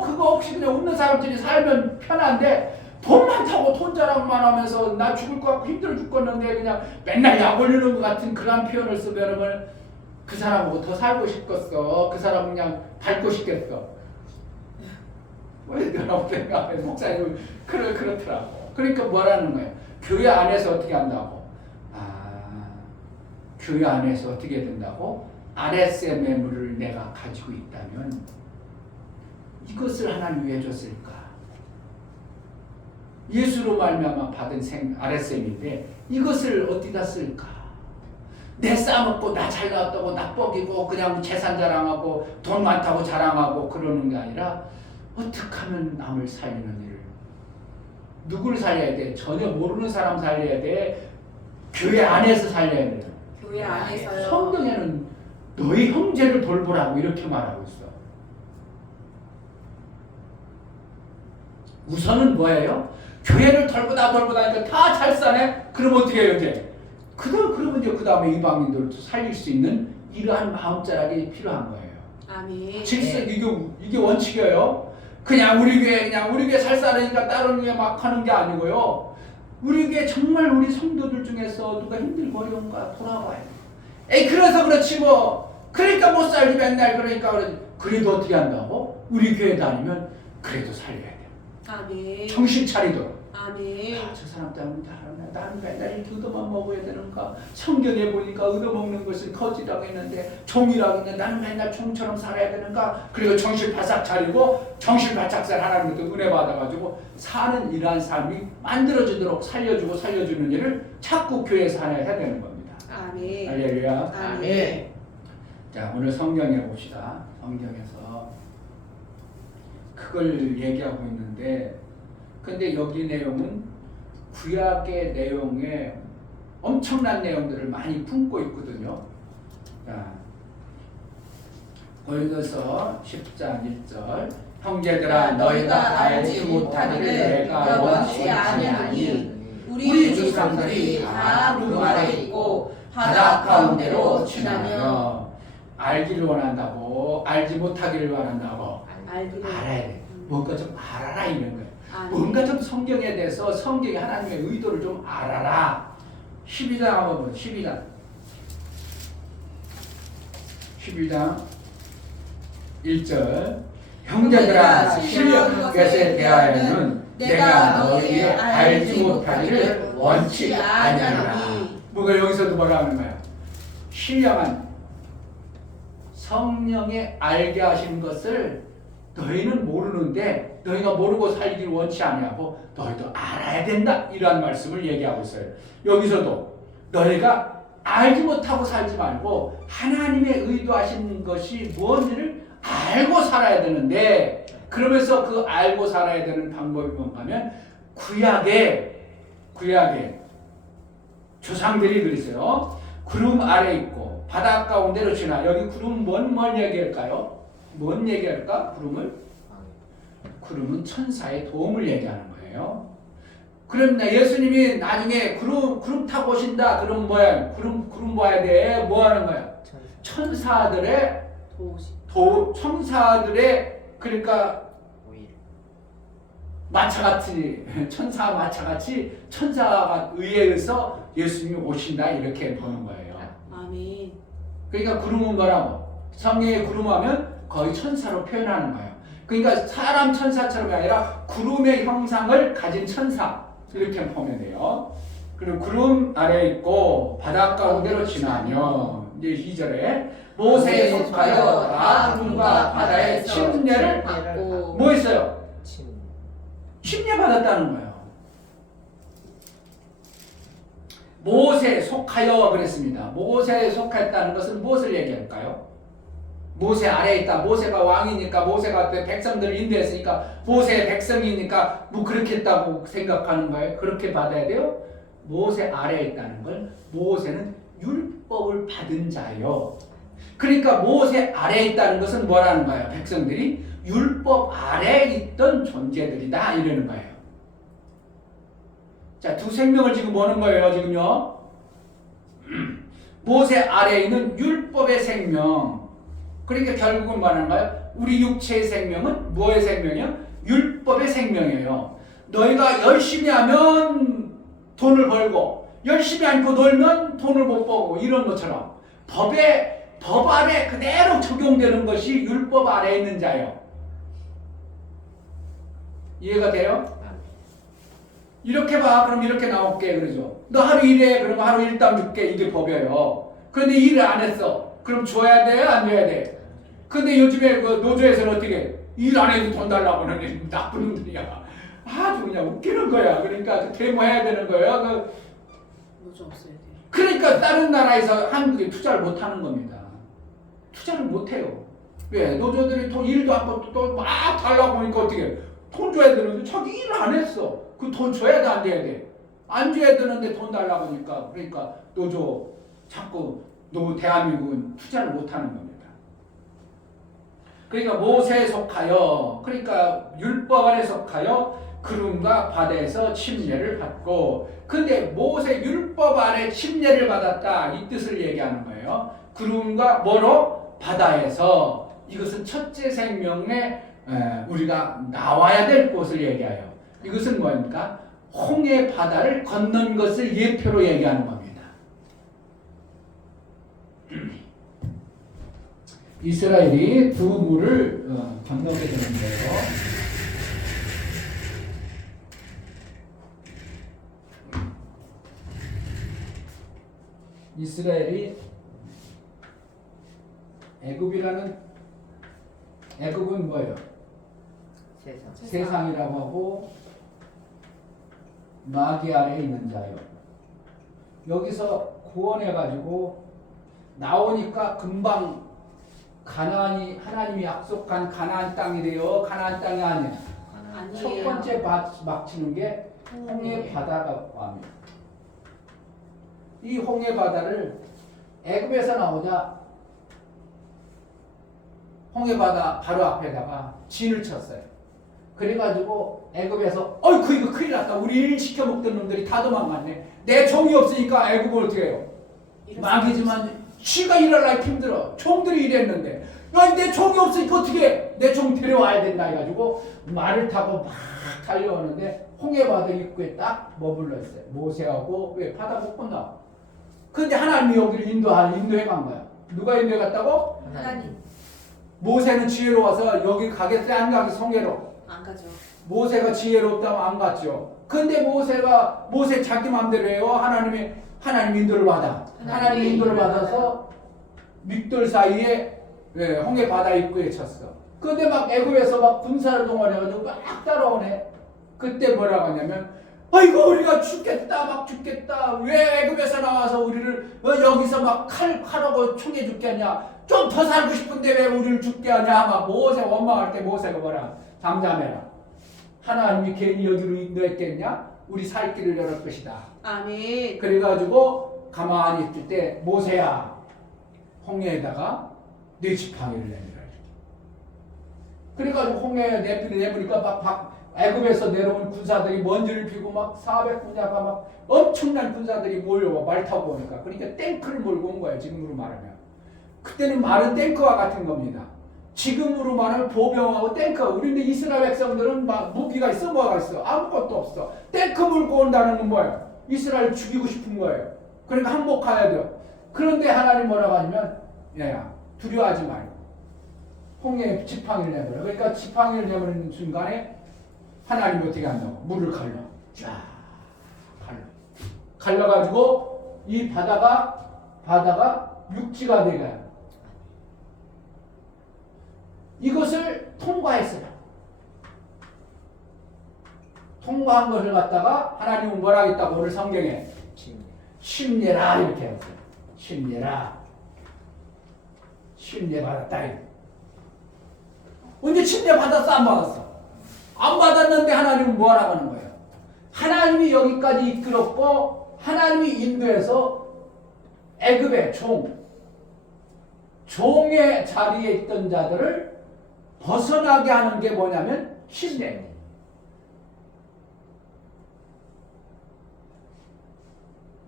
그거 혹시 그냥 없는 사람들이 살면 편한데 돈 많다고 돈 자랑만 하면서 나 죽을 것 같고 힘들어 죽겠는데 그냥 맨날 약 올리는 것 같은 그런 표현을 쓰면 그 사람하고 더 살고 싶겠어. 그 사람 그냥 밟고 싶겠어. 왜 여러분 생각해 목사님 그렇더라고. 그러니까 뭐라는 거예요? 교회 안에서 어떻게 한다고? 교회 안에서 어떻게 된다고? RS의 매물을 내가 가지고 있다면 이것을 하나님 왜 줬을까? 예수로 말미암아 받은 RSM인데 이것을 어디다 쓸까? 내 싸먹고 나 잘 나왔다고 나 뻐기고 그냥 재산 자랑하고 돈 많다고 자랑하고 그러는 게 아니라 어떻게 하면 남을 살리는 일을 누구를 살려야 돼? 전혀 모르는 사람 살려야 돼? 교회 안에서 살려야 돼? 교회 안에서요. 성경에는 너희 형제를 돌보라고 이렇게 말하고 있어. 우선은 뭐예요? 교회를 돌보다 하니까 다 잘 사네? 그럼 어떻게 해요 이제? 그러면 이제 그 다음에 이방인들도 살릴 수 있는 이러한 마음자락이 필요한 거예요. 아멘. 질서 이게 원칙이에요. 그냥 우리 교회 잘 살으니까 다른 교회 막 하는 게 아니고요. 우리 교회 정말 우리 성도들 중에서 누가 힘들고 어려운가 돌아봐요. 그래서 그렇지 뭐. 그러니까 못 살지 맨날 그래도 어떻게 한다고? 우리 교회 다니면 그래도 살려야 돼. 아멘. 정신 차리도록. 아멘. 저 사람 때문에 나는 맨날 이렇게 얻어만 먹어야 되는가? 성경에 보니까 얻어먹는 것은 거지라고 했는데 종이라고 했는데 나는 맨날 종처럼 살아야 되는가? 그리고 정신 바싹 차리고 정신 바짝 살 하나님부터 은혜 받아가지고 사는 이러한 삶이 만들어지도록 살려주는 일을 자꾸 교회에서 해야 되는 겁니다. 아멘. 할렐루야. 아멘. 자, 오늘 성경에 봅시다. 성경에서 그걸 얘기하고 있는데 근데 여기 내용은 구약의 내용에 엄청난 내용들을 많이 품고 있거든요. 자, 고린도서 10장 1절 형제들아 너희가 알지 못하기를 내가 원치 아니하니 우리 조상들이 다 구름 아래 있고 바다 가운데로 지나며 알기를 원한다고 알지 못하기를 원한다고 알아야 돼. 뭔가 좀 알아라 이런 거예요. 뭔가 좀 성경에 대해서 성경의 하나님의 의도를 좀 알아라. 12장 한번 보세요. 12장 1절 형제들아 실력 것에 대하여는 내가 너희의 알지 못하기를 원치 아니하노라. 뭐가 여기서도 뭐라 하는 거야? 신령한 성령의 알게 하시는 것을 너희는 모르는데 너희가 모르고 살기를 원치 아니하고 너희도 알아야 된다 이러한 말씀을 얘기하고 있어요. 여기서도 너희가 알지 못하고 살지 말고 하나님의 의도하신 것이 뭔지를 알고 살아야 되는데 그러면서 그 알고 살아야 되는 방법이 뭔가 하면 구약에 조상들이 그랬어요. 구름 아래 있고 바다 가운데로 지나. 여기 구름 뭘 얘기할까요? 뭔 얘기할까? 구름은 천사의 도움을 얘기하는 거예요. 그럼 예수님이 나중에 구름 타고 오신다. 그럼 뭐야? 구름 봐야 돼. 뭐 하는 거야? 천사들의 천사들의 그러니까 마차같이 천사가 의해서 예수님이 오신다 이렇게 보는 거예요. 아멘. 그러니까 구름은 뭐라고? 성경에 구름하면 거의 천사로 표현하는 거예요. 그러니까 사람 천사처럼이 아니라 구름의 형상을 가진 천사 이렇게 보면 돼요. 그리고 구름 아래 있고 바다 가운데로 지나며 이제 2절에 모세에 속하여 다 구름과 바다의 침례를 받고 뭐 했어요? 침례 받았다는 거예요. 모세에 속하여 그랬습니다. 모세에 속했다는 것은 무엇을 얘기할까요? 모세 아래에 있다. 모세가 왕이니까 모세가 백성들을 인도했으니까 모세의 백성이니까 뭐 그렇게 했다고 생각하는 거예요. 그렇게 받아야 돼요. 모세 아래에 있다는 걸 모세는 율법을 받은 자예요. 그러니까 모세 아래에 있다는 것은 뭐라는 거예요? 백성들이 율법 아래에 있던 존재들이다 이러는 거예요. 자, 두 생명을 지금 뭐는 거예요? 지금요. 모세 아래에 있는 율법의 생명. 그러니까 결국은 뭐하는 거예요? 우리 육체의 생명은 뭐의 생명이에요? 율법의 생명이에요. 너희가 열심히 하면 돈을 벌고 열심히 않고 놀면 돈을 못 벌고 이런 것처럼 법 아래 그대로 적용되는 것이 율법 아래에 있는 자예요. 이해가 돼요? 이렇게 봐. 그럼 이렇게 나올게. 그러죠. 너 하루 일해. 그러면 하루 일당 줄게. 이게 법이에요. 그런데 일을 안 했어. 그럼 줘야 돼? 안 줘야 돼? 근데 요즘에 그 노조에서는 어떻게 일 안 해도 돈 달라고 하는 나쁜 놈들이야. 아주 그냥 웃기는 거야. 그러니까 데모해야 되는 거예요. 노조 없어야 돼. 그러니까 다른 나라에서 한국에 투자를 못 하는 겁니다. 투자를 못 해요. 왜? 노조들이 돈 일도 안 받고 또 막 달라고 하니까 어떻게 돈 줘야 되는데 자기 일을 안 했어. 그 돈 줘야 돼, 안 줘야 돼? 안 줘야 되는데 돈 달라고 하니까 그러니까 노조 자꾸 대한민국은 투자를 못 하는 겁니다. 그러니까 모세에 속하여, 그러니까 율법 아래 속하여 구름과 바다에서 침례를 받고, 근데 모세 율법 아래 침례를 받았다 이 뜻을 얘기하는 거예요. 구름과 뭐로? 바다에서. 이것은 첫째 생명에 우리가 나와야 될 곳을 얘기해요. 이것은 뭐입니까? 홍해 바다를 건넌 것을 예표로 얘기하는 겁니다. 이스라엘이 두 물을 건너게 되는데요. 이스라엘이 애굽은 뭐예요? 세상이라고 하고 마귀 아래에 있는 자요. 여기서 구원해가지고 나오니까 금방 가나안이 하나님이 약속한 가나안 땅이 돼요. 가나안 땅이 아니에요. 첫 번째 막치는 게 홍해 바다가 합니다. 이 홍해 바다를 애굽에서 나오자 홍해 바다 바로 앞에다가 진을 쳤어요. 그래가지고 애굽에서 어이구 이거 큰일 났다. 우리 일 시켜 먹던 놈들이 다 도망갔네. 내 종이 없으니까 애굽을 어떻게 해요? 마귀지만 쥐가 일하려고 힘들어. 종들이 일했는데 내 종이 없으니까 어떻게 해? 내 종 데려와야 된다 해가지고 말을 타고 막 달려오는데 홍해 바다 입구에 딱 머물러 있어요. 모세하고 왜 바다 못 건너. 근데 하나님이 여기를 인도해 간 거야. 누가 인도해 갔다고? 하나님. 모세는 지혜로워서 여기 가겠어요? 안 가겠어요? 성회로? 안 가죠. 모세가 지혜롭다면 안 갔죠. 근데 모세 자기 마음대로 해요. 하나님 인도를 받아. 하나님 인도를 받아서 믹돌 사이에 홍해 바다 입구에 쳤어. 근데 막 애굽에서 막 군사를 동원해가지고 막 따라오네. 그때 뭐라고 하냐면 아이고 우리가 죽겠다 막 죽겠다. 왜 애굽에서 나와서 우리를 여기서 막 칼하고 총에 죽게 하냐. 좀 더 살고 싶은데 왜 우리를 죽게 하냐. 막 모세 원망할 때 모세가 뭐라 잠잠해라. 하나님이 괜히 여기로 인도했겠냐? 우리 살 길을 열을 것이다. 아멘. 그래가지고 가만히 있을 때 모세야 홍해에다가 네 지팡이를 내밀어. 그래가지고 홍해에 내보니까 막 애굽에서 내려온 군사들이 먼지를 피고 막 400군자가 막 엄청난 군사들이 몰려와 말 타고 오니까 그러니까 탱크를 몰고 온 거예요. 지금으로 말하면. 그때는 말은 탱크와 같은 겁니다. 지금으로 말하면 보병하고 탱크. 우리는 이스라엘 백성들은 막 무기가 있어 뭐가 있어? 아무것도 없어. 탱크 몰고 온다는 건 뭐예요? 이스라엘 죽이고 싶은 거예요. 그러니까 항복해야 돼요. 그런데 하나님 뭐라고 하냐면 야 두려워하지 말고 홍해에 지팡이를 내버려. 그러니까 지팡이를 내버리는 순간에 하나님이 어떻게 한다고? 물을 쫙 갈려가지고 이 바다가 육지가 되가요. 이것을 통과했어요. 통과한 것을 갖다가 하나님은 뭐라 하겠다고 오늘 성경에 침례라 이렇게 했어요. 침례 받았다. 언제 침례 받았어? 안 받았어? 안 받았는데 하나님은 뭐 하라고 하는 거예요? 하나님이 여기까지 이끌었고 하나님이 인도해서 애굽의 종의 자리에 있던 자들을 벗어나게 하는 게 뭐냐면 침례.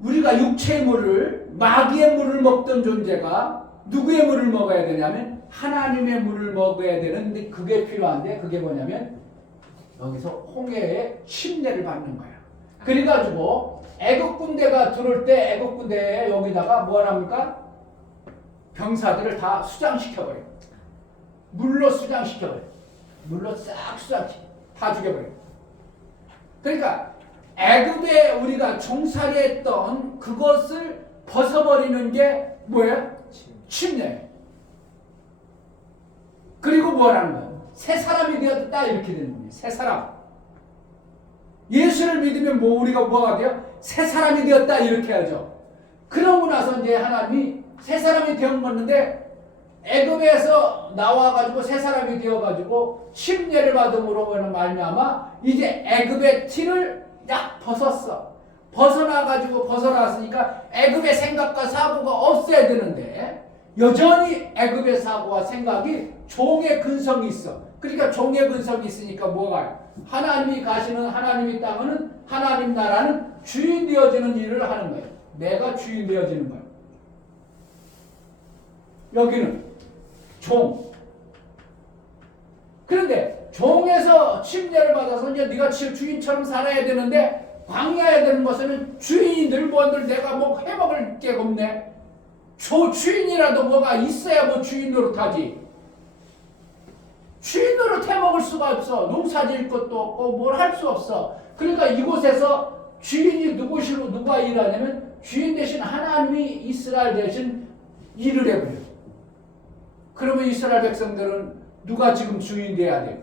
우리가 육체의 물을, 마귀의 물을 먹던 존재가 누구의 물을 먹어야 되냐면 하나님의 물을 먹어야 되는데 그게 필요한데 그게 뭐냐면 여기서 홍해의 침례를 받는 거야. 그래가지고 애국 군대가 들어올 때 애국 군대에 여기다가 뭘 합니까? 병사들을 다 수장시켜버려. 물로 수장시켜버려. 물로 싹 수장시켜. 다 죽여버려. 그러니까 애굽에 우리가 종살이했던 그것을 벗어버리는 게 뭐예요? 침례. 그리고 뭐라는 거예요? 새 사람이 되었다 이렇게 되는 겁니다. 새 사람. 예수를 믿으면 뭐 우리가 뭐가 돼요? 새 사람이 되었다 이렇게 하죠. 그러고 나서 이제 하나님이 새 사람이 되었는데 애굽에서 나와가지고 새 사람이 되어가지고 침례를 받음으로 말미암아 이제 애굽의 티를 딱 벗었어. 벗어났으니까 애굽의 생각과 사고가 없어야 되는데 여전히 애굽의 사고와 생각이 종의 근성이 있어. 그러니까 종의 근성이 있으니까 뭐가 하나님이 가시는 하나님의 땅은 하나님 나라는 주인 되어지는 일을 하는 거예요. 내가 주인 되어지는 거예요. 여기는 종. 그런데 종에서 침례를 받아서 이제 네가 주인처럼 살아야 되는데 광야에 되는 것은 주인들 뭔들 내가 뭐 해먹을 게 없네. 주인이라도 뭐가 있어야 뭐 주인 노릇하지. 주인 노릇 해먹을 수가 없어. 농사 지을 것도 없고 뭘 할 수 없어. 그러니까 이곳에서 주인이 누구시로 누가 일하냐면 주인 대신 하나님이 이스라엘 대신 일을 해버려. 그러면 이스라엘 백성들은 누가 지금 주인 돼야 돼?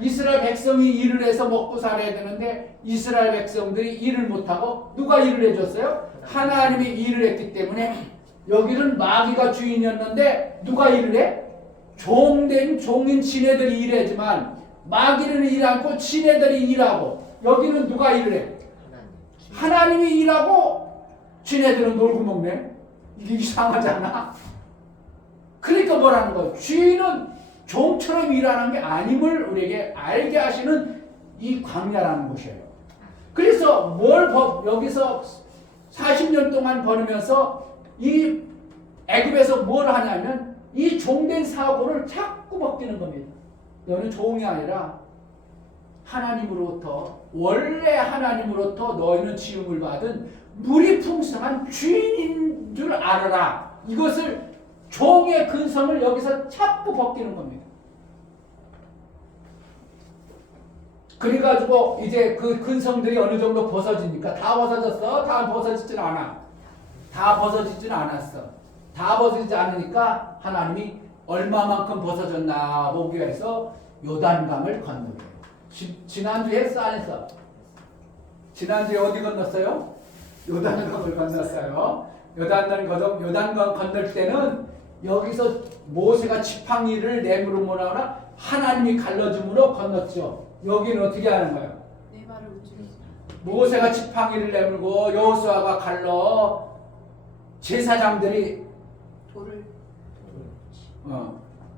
이스라엘 백성이 일을 해서 먹고 살아야 되는데 이스라엘 백성들이 일을 못하고 누가 일을 해줬어요? 하나님이 일을 했기 때문에 여기는 마귀가 주인이었는데 누가 일을 해? 종된 종인 지네들이 일하지만 마귀는 일 않고 지네들이 일하고 여기는 누가 일을 해? 하나님이 일하고 지네들은 놀고 먹네. 이게 이상하지 않아? 그러니까 뭐라는 거예요? 주인은 종처럼 일하는 게 아님을 우리에게 알게 하시는 이 광야라는 곳이에요. 그래서 여기서 40년 동안 벌으면서 이 애굽에서 뭘 하냐면 이 종된 사고를 자꾸 벗기는 겁니다. 너는 종이 아니라 하나님으로부터 원래 하나님으로부터 너희는 지음을 받은 물이 풍성한 주인인 줄 알아라. 이것을 종의 근성을 여기서 자꾸 벗기는 겁니다. 그래가지고 이제 그 근성들이 어느 정도 벗어지니까 다 벗어졌어? 다 벗어지진 않아. 다 벗어지진 않았어. 다 벗어지지 않으니까 하나님이 얼마만큼 벗어졌나 보기 위해서 요단강을 건너요. 지난주에 했어 안 했어? 지난주에 어디 건넜어요? 요단강을 건넜어요. 요단강 건널 때는 여기서 모세가 지팡이를 내밀음으로 하나 하나님이 갈라줌으로 건넜죠. 여기는 어떻게 하는 거예요? 내 말을 움직였어. 모세가 지팡이를 내밀고 여호수아가 갈라 제사장들이 돌을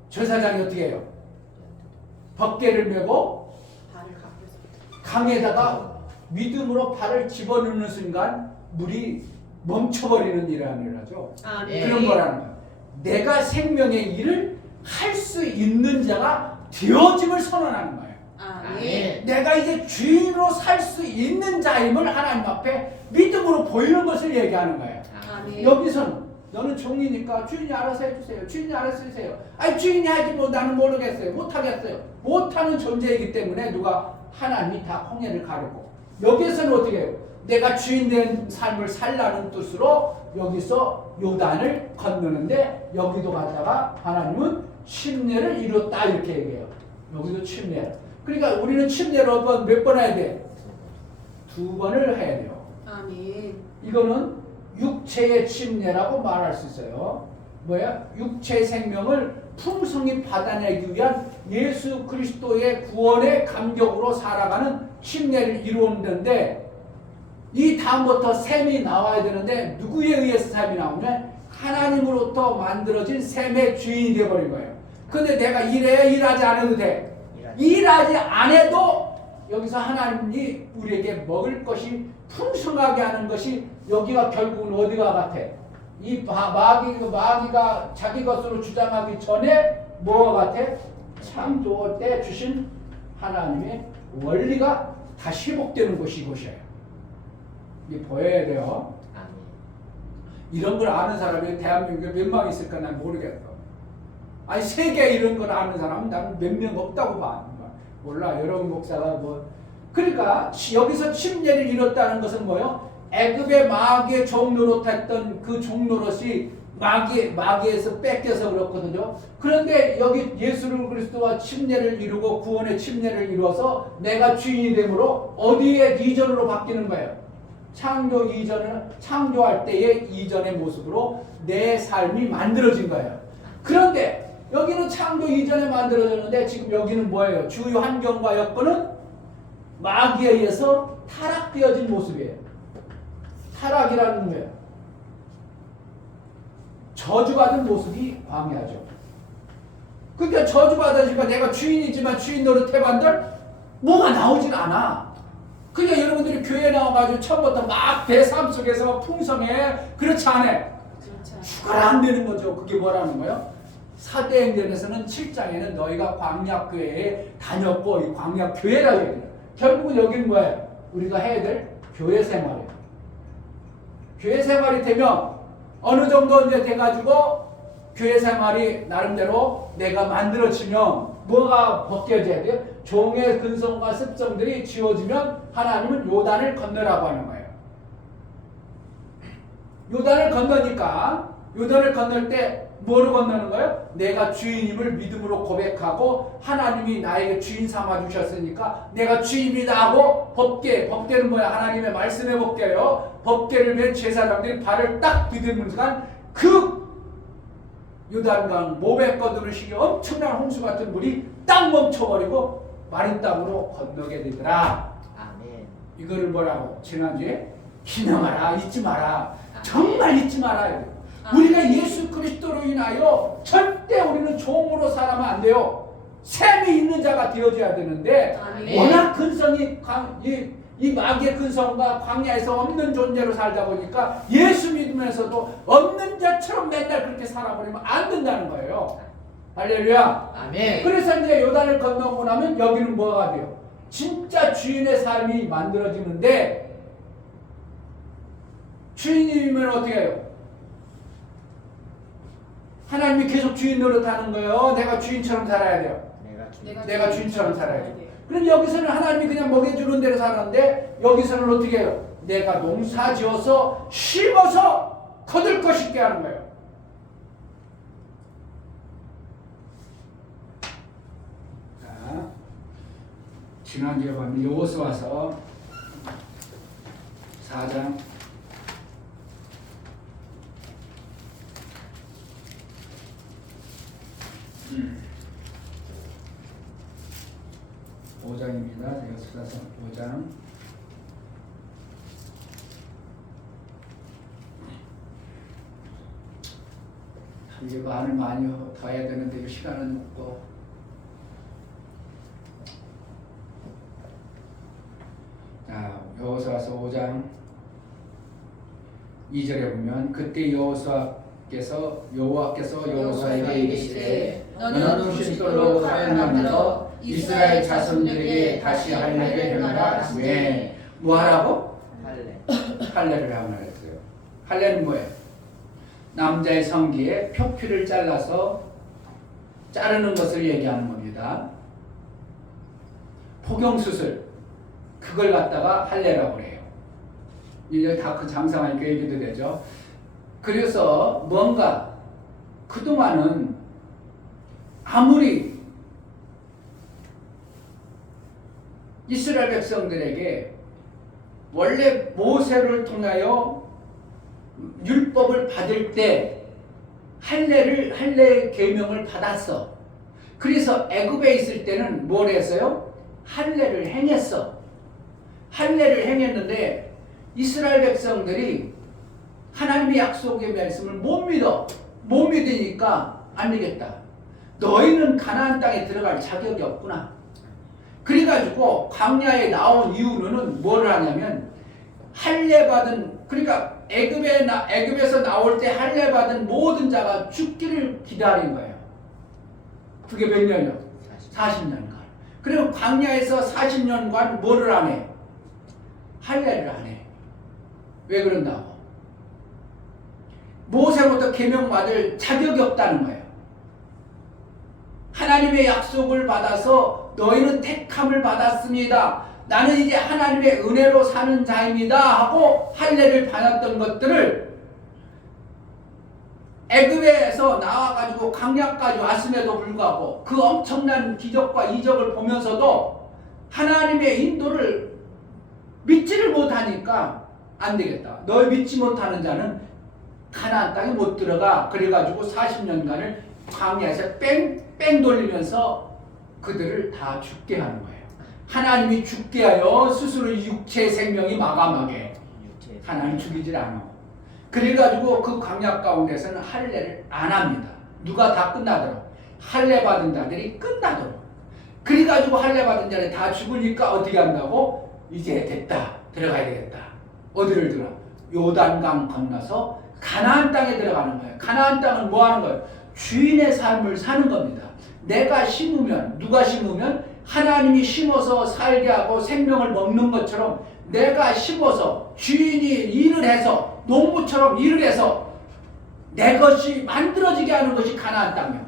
제사장이 어떻게 해요? 덮개를 메고 발을 깎여서 강에다가 믿음으로 발을 집어넣는 순간 물이 멈춰버리는 일을 하죠. 그런 거라는 거예요. 내가 생명의 일을 할 수 있는 자가 되어짐을 선언하는 거예요. 내가 이제 주인으로 살 수 있는 자임을 하나님 앞에 믿음으로 보이는 것을 얘기하는 거예요. 여기서는 너는 종이니까 주인이 알아서 해주세요. 주인이 알아서 해주세요. 아니 주인이 하지 뭐 나는 모르겠어요. 못하겠어요. 못하는 존재이기 때문에 누가 하나님이 다 홍해를 가르고 여기서는 어떻게 해요? 내가 주인된 삶을 살라는 뜻으로 여기서 요단을 건너는데 여기도 갔다가 하나님은 침례를 이뤘다 이렇게 얘기해요. 여기도 침례. 그러니까 우리는 침례를 몇 번 해야 돼? 2번을 해야 돼요. 아멘. 이거는 육체의 침례라고 말할 수 있어요. 뭐야? 육체의 생명을 풍성히 받아내기 위한 예수 그리스도의 구원의 감격으로 살아가는 침례를 이루었는데 이 다음부터 샘이 나와야 되는데 누구에 의해서 샘이 나오면 하나님으로부터 만들어진 샘의 주인이 되어버린 거예요. 근데 내가 일하지 않아도 돼. 일하지 안 해도 여기서 하나님이 우리에게 먹을 것이 풍성하게 하는 것이 여기가 결국은 어디가 같아? 이 마귀가 자기 것으로 주장하기 전에 뭐가 같아? 창조 때 주신 하나님의 원리가 다시 회복되는 것이 이것이에요. 이게 보여야 돼요. 이런 걸 아는 사람이 대한민국에 몇 명 있을까 난 모르겠어. 아니 세계 이런 걸 아는 사람은 나는 몇 명 없다고 봐. 몰라. 여러분 목사가 뭐 그러니까 여기서 침례를 이뤘다는 것은 뭐요? 애굽의 마귀의 종노릇했던 그 종노릇이 마귀에서 뺏겨서 그렇거든요. 그런데 여기 예수 그리스도와 침례를 이루고 구원의 침례를 이루어서 내가 주인이 되므로 어디에 이전으로 바뀌는 거예요? 창조 이전을 창조할 때의 이전의 모습으로 내 삶이 만들어진 거예요. 그런데 여기는 창조 이전에 만들어졌는데 지금 여기는 뭐예요? 주요 환경과 여건은 마귀에 의해서 타락되어진 모습이에요. 타락이라는 거예요. 저주받은 모습이 광야죠. 그러니까 저주받으니까 내가 주인이지만 주인 노릇 해반들 뭐가 나오질 않아. 그러니까 여러분들이 교회에 나와가지고 처음부터 막 내 삶 속에서 막 풍성해. 그렇지 않아. 추가가 안 되는 거죠. 그게 뭐라는 거예요? 사도행전에서는 7장에는 너희가 광야교회에 다녔고 이 광야교회라고 얘기해요. 결국은 여기는 뭐예요? 우리가 해야 될 교회 생활이에요. 교회 생활이 되면 어느 정도 이제 돼가지고 교회 생활이 나름대로 내가 만들어지면 뭐가 벗겨져야 돼요? 종의 근성과 습성들이 지워지면 하나님은 요단을 건너라고 하는 거예요. 요단을 건너니까 요단을 건널 때 뭐로 건너는 거예요? 내가 주인임을 믿음으로 고백하고 하나님이 나에게 주인 삼아 주셨으니까 내가 주인이다 하고 법궤는 뭐야? 하나님의 말씀의 법궤요. 법궤를 맨 제사장들이 발을 딱 디디는 순간 그 요단강 몸에 꺼두르시기 엄청난 홍수 같은 물이 딱 멈춰버리고 마른 땅으로 건너게 되더라. 아멘. 이거를 뭐라고? 지난주에 기념하라, 잊지 마라. 정말 잊지 말아요. 우리가 예수 그리스도로 인하여 절대 우리는 종으로 살아면 안 돼요. 샘이 있는 자가 되어져야 되는데 아멘. 워낙 근성이 이 마귀의 근성과 광야에서 없는 존재로 살다 보니까 예수 믿으면서도 없는 자처럼 맨날 그렇게 살아버리면 안 된다는 거예요. 할렐루야. 아멘. 그래서 이제 요단을 건너고 나면 여기는 뭐가 돼요? 진짜 주인의 삶이 만들어지는데 주인이면 어떻게 해요? 하나님이 계속 주인 노릇하는 거예요. 내가 주인처럼 살아야 돼요. 내가 주인처럼 살아야 돼요. 그럼 여기서는 하나님이 그냥 먹여주는 대로 사는데 여기서는 어떻게 해요? 내가 농사 지어서 심어서 거둘 것 있게 하는 거예요. 자, 지난주에 보면 여호수아서 4장 5장입니다. 여호수아서 5장. 이거 말을 많이 더 해야 되는데 이거 시간은 없고. 자, 여호수아서 5장 2절에 보면 그때 여호와께서 여호수아에게 이르시되 너는 부싯돌로 칼을 만들어 이스라엘 자손들에게 다시 할례를 행하라. 왜? 뭐 하라고? 할례를 하라 했어요. 할례는 뭐예요? 남자의 성기에 표피를 잘라서 자르는 것을 얘기하는 겁니다. 포경수술 그걸 갖다가 할례라고 해요. 이제 다 그 장사하니까 얘기도 되죠. 그래서 뭔가 그동안은 아무리 이스라엘 백성들에게 원래 모세를 통하여 율법을 받을 때 할례 계명을 받았어. 그래서 애굽에 있을 때는 뭘 했어요? 할례를 행했어. 할례를 행했는데 이스라엘 백성들이 하나님의 약속의 말씀을 못 믿어. 못 믿으니까 안 되겠다. 너희는 가나안 땅에 들어갈 자격이 없구나. 그래가지고 광야에 나온 이유는 뭘 하냐면 할례 받은, 그러니까 애굽에서 나올 때 할례 받은 모든 자가 죽기를 기다린 거예요. 그게 몇 년이요? 40년간. 그리고 광야에서 40년간 뭐를 안 해? 할례를 안 해. 왜 그런다고? 모세부터 계명 받을 자격이 없다는 거예요. 하나님의 약속을 받아서 너희는 택함을 받았습니다. 나는 이제 하나님의 은혜로 사는 자입니다 하고 할례를 받았던 것들을 애굽에서 나와가지고 광야까지 왔음에도 불구하고 그 엄청난 기적과 이적을 보면서도 하나님의 인도를 믿지를 못하니까 안 되겠다. 너 믿지 못하는 자는 가나안 땅에 못 들어가. 그래가지고 40년간을 광야에서 뺑뺑 돌리면서 그들을 다 죽게 하는 거예요. 하나님이 죽게 하여 스스로 육체의 생명이 마감하게. 하나님 죽이질 않아. 그래가지고 그 광야 가운데서는 할례를 안 합니다. 누가 다 끝나도록. 할례 받은 자들이 끝나도록. 그래가지고 할례 받은 자들이 다 죽으니까 어떻게 한다고? 이제 됐다. 들어가야 되겠다. 어디를 들어? 요단강 건너서 가나안 땅에 들어가는 거예요. 가나안 땅은 뭐 하는 거예요? 주인의 삶을 사는 겁니다. 내가 심으면, 누가 심으면 하나님이 심어서 살게 하고 생명을 먹는 것처럼 내가 심어서 주인이 일을 해서 농부처럼 일을 해서 내 것이 만들어지게 하는 것이 가나안 땅이에요.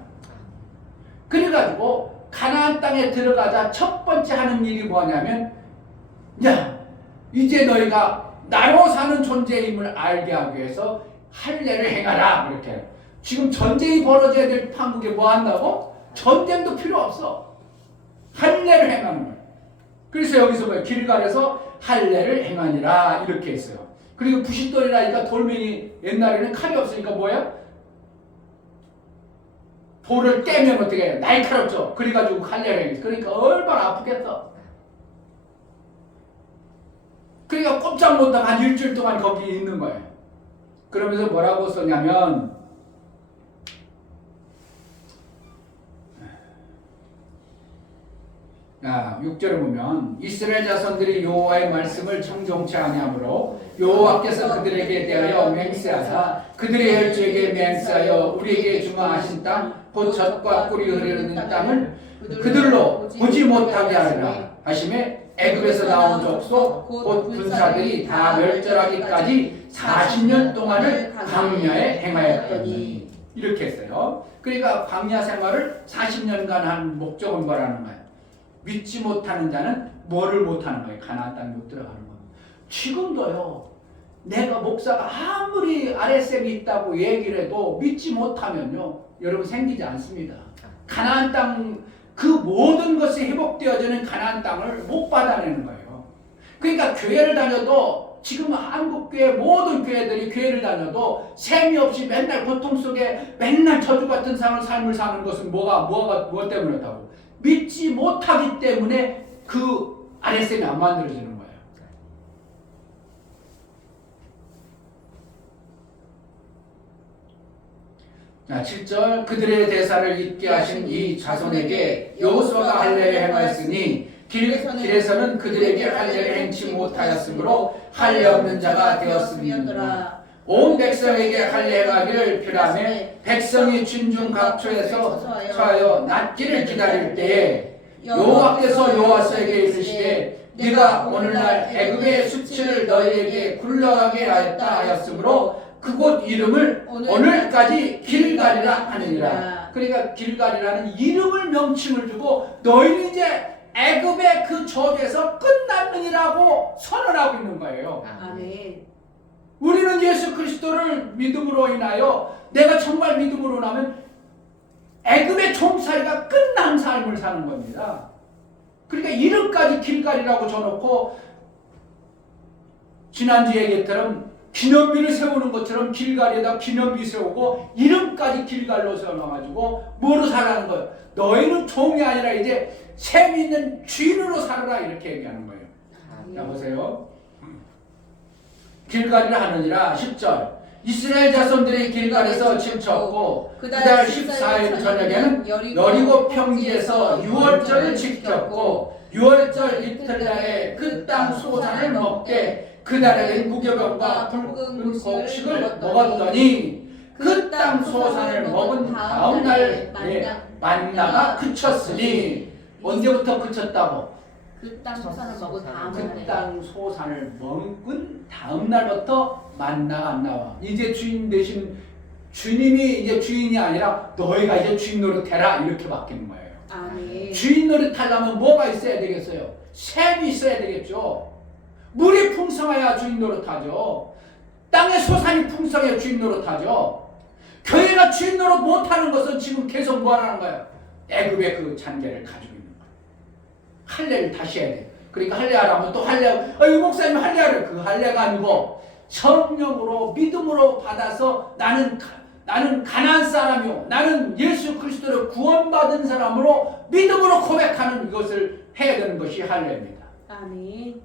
그래가지고 가나안 땅에 들어가자 첫 번째 하는 일이 뭐냐면, 야, 이제 너희가 나로 사는 존재임을 알게 하기 위해서 할례를 행하라. 그렇게. 지금 전쟁이 벌어져야 될 판국에 뭐 한다고? 전쟁도 필요 없어. 할례를 행하는 거예요. 그래서 여기서 뭐예요? 길갈에서 할례를 행하니라 이렇게 했어요. 그리고 부싯돌이라니까 돌멩이, 옛날에는 칼이 없으니까 뭐예요? 돌을 깨면 어떻게 해요? 날카롭죠. 그래가지고 할례를 행했어. 그러니까 얼마나 아프겠어. 그러니까 꼼짝 못하고 한 일주일 동안 거기 있는 거예요. 그러면서 뭐라고 썼냐면, 야, 6절에 보면 이스라엘 자손들이 여호와의 말씀을 청종치 아니하므로 여호와께서 그들에게 대하여 맹세하사 그들의 혈족에게 맹세하여 우리에게 주마하신 땅 곧 젖과 꿀이 흐르는 땅을 그들로 보지 못하게 하리라 하심에 애굽에서 나온 족속 곧 군사들이 다 멸절하기까지 40년 동안을 광야에 행하였더니 이렇게 했어요. 그러니까 광야 생활을 40년간 한 목적은 뭐라는 거예요? 믿지 못하는 자는 뭐를 못하는 거예요? 가나안 땅에 못 들어가는 거예요. 지금도요, 내가 목사가 아무리 RSM이 있다고 얘기를 해도 믿지 못하면요, 여러분 생기지 않습니다. 가나안 땅, 그 모든 것이 회복되어지는 가나안 땅을 못 받아내는 거예요. 그러니까 교회를 다녀도 지금 한국교회 모든 교회들이 교회를 다녀도 셈이 없이 맨날 고통 속에 맨날 저주 같은 삶을 사는 것은 뭐 때문에 그렇다고? 믿지 못하기 때문에 그 RSM이 안 만들어지는 거예요. 자, 7절 그들의 대사를 잊게 하신 이 자손에게 여호수아가 할례를 행하였으니 길에서는 그들에게 할례를 행치 못하였으므로 할례 없는 자가 되었음이니라. 온 백성에게 할례 행하기를 피라매 백성이 진중 각처에서 처하여 낫기를 기다릴 때에 여호와께서 여호수아에게 이르시되 네가 오늘날 애굽의 수치를 너희에게 굴러가게 하였다 하였으므로 그곳 이름을 오늘까지 길갈이라 하느니라. 그러니까 길갈이라는 이름을 명칭을 주고 너희는 이제 애굽의 그 저주에서 끝났느니라고 선언하고 있는 거예요. 아멘. 우리는 예수 그리스도를 믿음으로 인하여 내가 정말 믿음으로 나면 애굽의 종살이가 끝난 삶을 사는 겁니다. 그러니까 이름까지 길갈이라고 줘놓고 지난주 얘기처럼 기념비를 세우는 것처럼 길갈에다 기념비 세우고 이름까지 길갈로 세워놔가지고 뭐로 살라는 거예요? 너희는 종이 아니라 이제 셈 있는 주인으로 살아라 이렇게 얘기하는 거예요. 자 보세요. 길갈이라 하느니라 10절 이스라엘 자손들이 길갈에서 춤췄고 그달 14일 저녁에는 여리고 평지에서 유월절을 지켰고 유월절 이튿날에 그 땅 소산을 먹되 그날에는 무교병과 붉은 곡식을 먹었더니 그 땅 소산을 먹은 다음 날에 만나가 그쳤으니 언제부터 그쳤다고? 그 땅 소산을 먹은 다음 그 날에 땅 소산을 먹은 다음 날부터 만나가 안 나와. 이제 주인 대신 주님이 이제 주인이 아니라 너희가 이제 주인 노릇해라 이렇게 바뀌는 거예요. 아멘. 주인 노릇하려면 뭐가 있어야 되겠어요? 샘이 있어야 되겠죠. 물이 풍성해야 주인 노릇하죠. 땅의 소산이 풍성해야 주인 노릇하죠. 교회가 주인 노릇 못하는 것은 지금 계속 뭐하는 거예요? 애굽의 그 잔계를 가지고 있는 거예요. 할례를 다시 해야 돼요. 그러니까 할례하라면 또 할례, 이 목사님 할례하래. 그 할례가 아니고 성령으로 믿음으로 받아서 나는 가나안 사람이요 나는 예수 그리스도를 구원받은 사람으로 믿음으로 고백하는 이것을 해야 되는 것이 할례입니다. 아멘.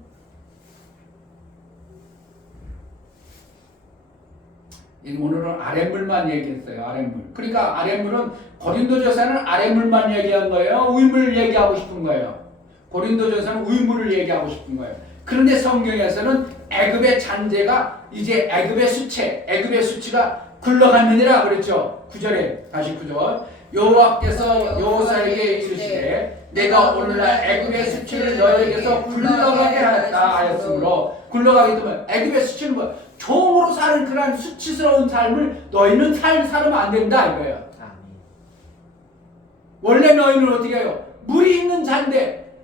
오늘은 아랫물만 얘기했어요. 아랫물. 그러니까 아랫물은 고린도전서는 아랫물만 얘기한 거예요. 윗물 얘기하고 싶은 거예요. 고린도전서는 윗물을 얘기하고 싶은 거예요. 그런데 성경에서는 애굽의 잔재가 이제 애굽의 수치, 애굽의 수치가 굴러갔느니라 그랬죠. 9절에 다시 9절. 여호와께서 여호사에게 이르시되 내가 오늘날 애굽의 수치를 너희에게서 굴러가게 하였다 하였으므로 굴러가게 되면 애굽의 수치는 뭐 종으로 사는 그런 수치스러운 삶을 너희는 살면 안 된다 이거예요. 원래 너희는 어떻게 해요? 물이 있는 잔데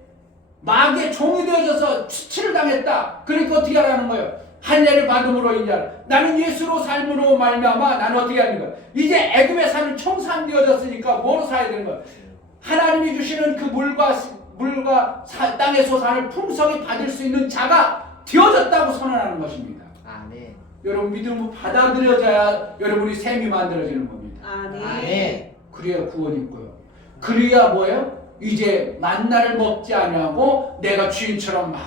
마귀의 종이 되어져서 수치를 당했다. 그러니까 어떻게 하라는 거예요? 할례를 받음으로 인자 나는 예수로 삶으로 말미암아 나는 어떻게 하는 거예요? 이제 애굽의 삶이 청산되어졌으니까 뭐로 살아야 되는 거예요? 하나님이 주시는 그 물과 땅의 소산을 풍성히 받을 수 있는 자가 되어졌다고 선언하는 것입니다. 아멘. 여러분 믿음으로 받아들여져야 여러분이 셈이 만들어지는 겁니다. 아멘. 그래야 구원이 있고요. 그래야 뭐예요? 이제 만나를 먹지 아니하고 내가 주인처럼 막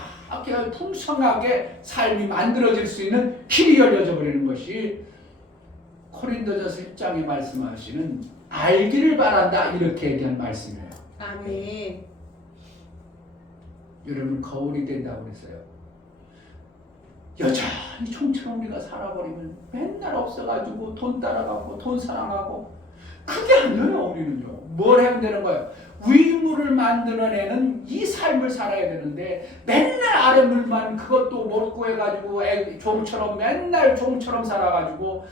이렇게 풍성하게 삶이 만들어질 수 있는 길이 열려져 버리는 것이 고린도전서 1장에 말씀하시는 알기를 바란다 이렇게 얘기한 말씀이에요. 아멘. 여러분 거울이 된다고 그랬어요. 여전히 총처럼 우리가 살아버리면 맨날 없어가지고 돈 따라가고 돈 사랑하고 그게 아니에요. 우리는요. 뭘 해야 되는 거예요? 위물을 만들어내는 이 삶을 살아야 되는데 맨날 아랫물만 그것도 못 구해가지고 종처럼 맨날 종처럼 살아가지고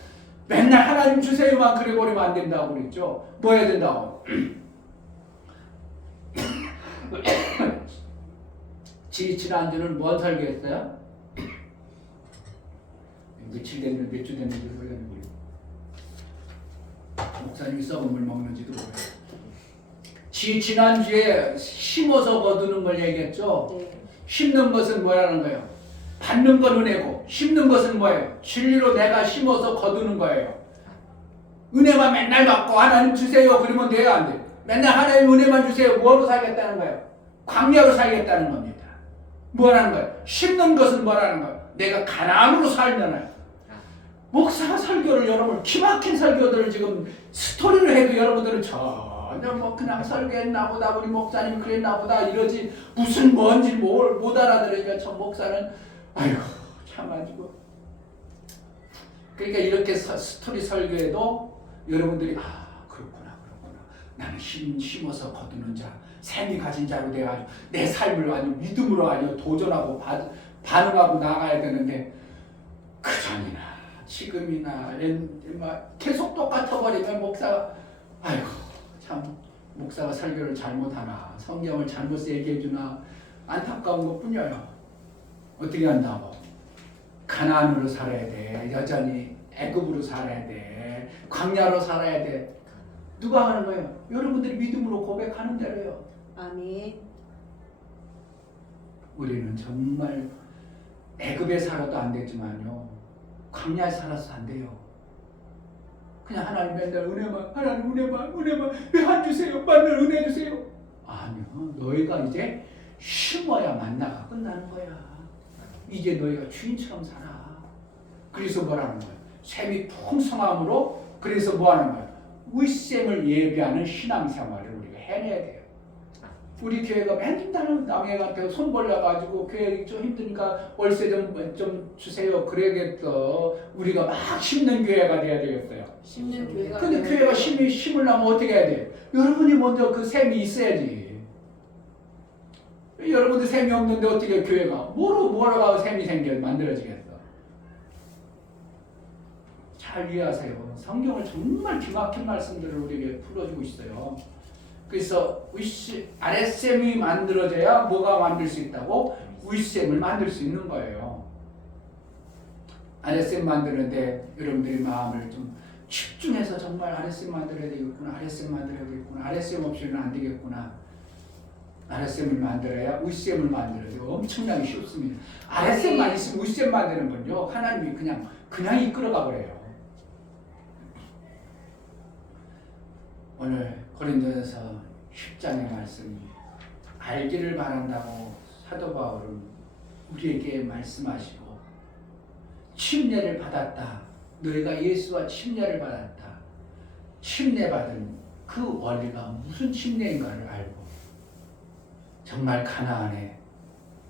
맨날 하나님 주세요만 그래버리면 안 된다고 그랬죠. 뭐 해야 된다고? 지난주는 뭔 설교했어요? 며칠 됐는데 몇 주 됐는지 모르겠는데 목사님이 썩은 물 먹는지도 모르겠어요. 지난주에 심어서 거두는 걸 얘기했죠. 네. 심는 것은 뭐라는 거예요? 받는 건 은혜고 심는 것은 뭐예요? 진리로 내가 심어서 거두는 거예요. 은혜만 맨날 받고 하나님 주세요 그러면 돼요 안 돼요? 맨날 하나님 은혜만 주세요 뭐로 살겠다는 거예요? 광야로 살겠다는 겁니다. 뭐라는 거예요? 심는 것은 뭐라는 거예요? 내가 가나안으로 살잖아요. 목사가 설교를 여러분 기막힌 설교들을 지금 스토리를 해도 여러분들은 전혀 뭐 그냥 설교했나 보다 우리 목사님 그랬나 보다 이러지 무슨 뭔지 뭘 못 알아들으니까 저 목사는 아이고 참아지고 그러니까 이렇게 스토리 설교해도 여러분들이 그렇구나 나는 심어서 거두는 자 샘이 가진 자로 돼가지고 내 삶을 아주 믿음으로 아주 도전하고 반응하고 나가야 되는데 그전이나 지금이나 계속 똑같아 버리면 목사가 아이고 참 목사가 설교를 잘못하나 성경을 잘못 얘기해주나 안타까운 것뿐이에요. 어떻게 한다고? 가나안으로 살아야 돼. 여전히 애굽으로 살아야 돼. 광야로 살아야 돼. 누가 하는 거예요? 여러분들이 믿음으로 고백하는 대로요. 아멘. 우리는 정말 애굽에 살아도 안 되지만요. 광야에 살아서 안 돼요. 그냥 하나님 맨날 은혜만, 하나님 은혜만, 은혜만 왜 안 주세요? 맨날 은혜 주세요. 아니요, 너희가 이제 심어야 만나가 끝나는 거야. 이제 너희가 주인처럼 살아. 그래서 뭐라는 거야? 샘이 풍성함으로 그래서 뭐하는 거야? 윗샘을 예비하는 신앙생활을 우리가 해내야 돼요. 우리 교회가 맨날 남에한테 손 벌려가지고 교회 좀 힘드니까 월세 좀 주세요. 그래야겠어. 우리가 막 심는 교회가 돼야 되겠어요. 심는 교회가. 근데 교회가 심으려면 어떻게 해야 돼? 여러분이 먼저 그 샘이 있어야지. 여러분들 샘이 없는데 어떻게 교회가 뭐라고 샘이 만들어지겠어? 잘 이해하세요. 성경을 정말 기막힌 말씀들을 우리에게 풀어주고 있어요. 그래서 아랫샘이 만들어져야 뭐가 만들 수 있다고? 윗샘을 만들 수 있는 거예요. 아랫샘 만드는데 여러분들이 마음을 좀 집중해서 정말 아랫샘 만들어야 되겠구나. 아랫샘 만들어야 되겠구나. 아랫샘 없이는 안 되겠구나. 아랫샘을 만들어야 윗샘을 만들어야 엄청나게 쉽습니다. 아랫샘만 있으면 윗샘 만드는 건요. 하나님이 그냥 이끌어가 버려요. 오늘 고린도전서 10장의 말씀 알기를 바란다고 사도 바울은 우리에게 말씀하시고 침례를 받았다. 너희가 예수와 침례를 받았다. 침례받은 그 원리가 무슨 침례인가를 알고 정말 가나안에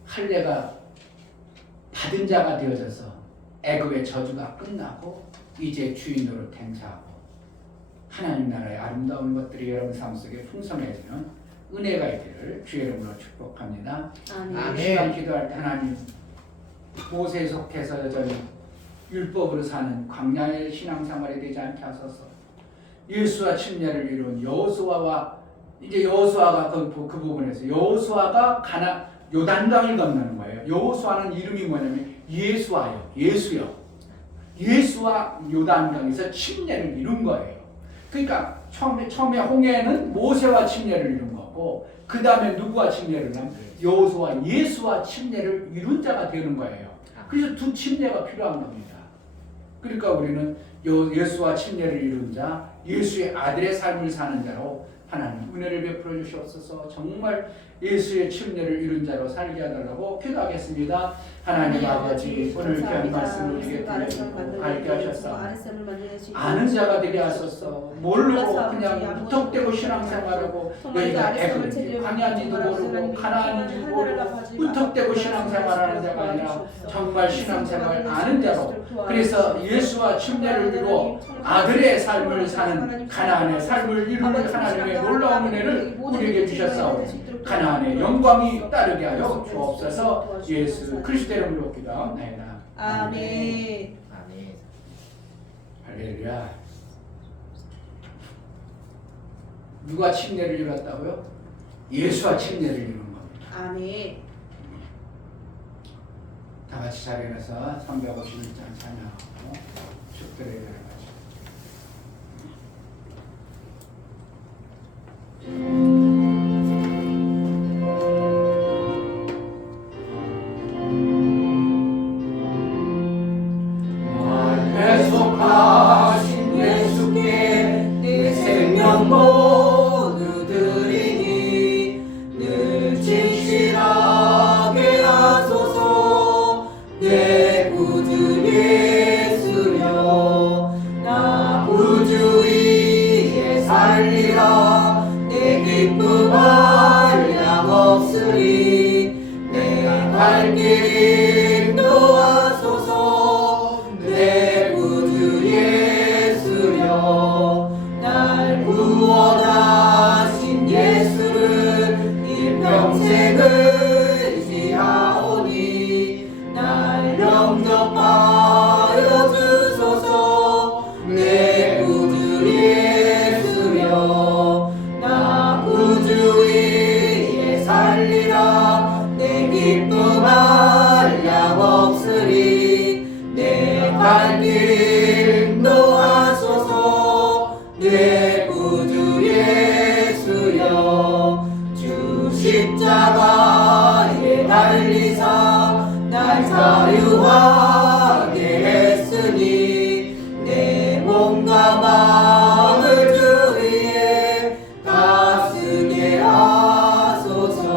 할례가 받은 자가 되어져서 애굽의 저주가 끝나고 이제 주인 노릇 행사하고 하나님 나라의 아름다운 것들이 여러분 삶 속에 풍성해지는 은혜가 있기를 주의 이름으로 축복합니다. 아멘. 시간 기도할 때 하나님 모세에 속해서 여전히 율법으로 사는 광야의 신앙생활이 되지 않게 하소서. 예수와 침례를 이룬 여호수아와 이제 여호수아가 그 부분에서 여호수아가 요단강을 건너는 거예요. 여호수아는 이름이 뭐냐면 예수와요. 예수와 요단강에서 침례를 이룬 거예요. 그러니까 처음에 홍해는 모세와 침례를 이룬 거고 그 다음에 누구와 침례를 하면 여호수아 예수와 침례를 이룬 자가 되는 거예요. 그래서 두 침례가 필요한 겁니다. 그러니까 우리는 예수와 침례를 이룬 자, 예수의 아들의 삶을 사는 자로 하나님 은혜를 베풀어 주시옵소서. 정말 예수의 침례를 이룬 자로 살게 하달라고 기도하겠습니다. 하나님 아버지 오늘 귀한 말씀을 우리에게 들려주고 밝게 하셔서 아는 자가 되게 하소서. 모르고 그냥 무턱대고 신앙생활하고 너희가 애굽인지 광야인지도 모르고 가나안인지도 모르고 무턱대고 신앙생활하는 자가 아니라 정말 신앙생활 아는 자로 그래서 예수와 침례를 이루어 아들의 삶을 사는 가나안의 삶을 이루는 하나님의 놀라운 은혜를 우리에게 주셨사오니 가나안의 영광이 따르게 하여 주옵소서. 예수 그리스도의 이름으로 기도합니다. 아멘. 아멘. 할렐루야. 누가 침례를 이뤘다고요? 예수와 침례를 이룬 겁니다. 아멘. 다 같이 자리에서 351장 찬양하고 축들의 노래 가지고 계속하신 예수께 내 생명 모두 드리니 늘 진실하게 하소서. 내 구주 예수여 나 구주 위에 살리라. 내 기쁨 한량 없으리. 내가 갈 길 인도하소서. 내 구주 예수여 날 구원하신 예수를 일평생을 의지하오니 날 영접하여 주소서. 내 구주 예수여 나 구주 위에 살리라. 내 기쁨 한량 없으리. 내 갈 길 인도하소서. 내 구주 예수여 주 십자가에 달리사 날 자유하게 했으니 마음을 주 위에 다스게 하소서.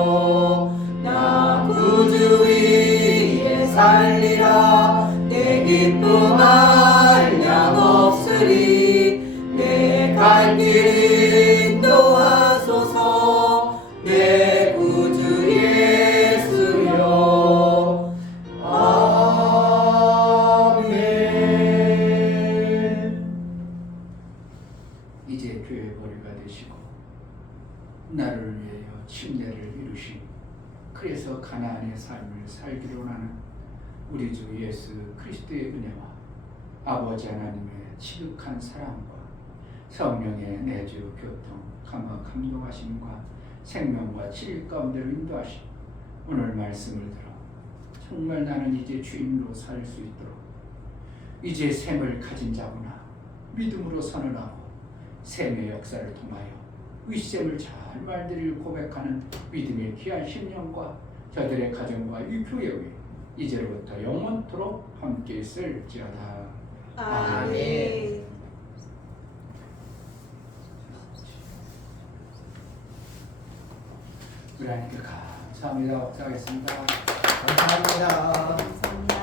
나 구주 위에 살리라. 내 기쁨 한량 없으리. 내 갈 길 인도하소서. 내 구주 예수여. 아멘. 이제 교회 머리가 되시고 나를 위하여 침례를 이루신 그래서 가나안의 삶을 살기로 하는 우리 주 예수 그리스도의 은혜와 아버지 하나님의 지극한 사랑과 성령의 내주 교통 감동하심과 생명과 진리 가운데로 인도하심 오늘 말씀을 들어 정말 나는 이제 주인으로 살 수 있도록 이제 샘을 가진 자구나 믿음으로 선언하고 샘의 역사를 통하여 윗샘을 잘 말들을 고백하는 믿음의 귀한 신령과 저들의 가정과 이 교회 위에 이제로부터 영원토록 함께 있을지어다. 아멘. 우리 하나님께 감사합니다. 옥사하겠습니다. 감사합니다. 감사합니다.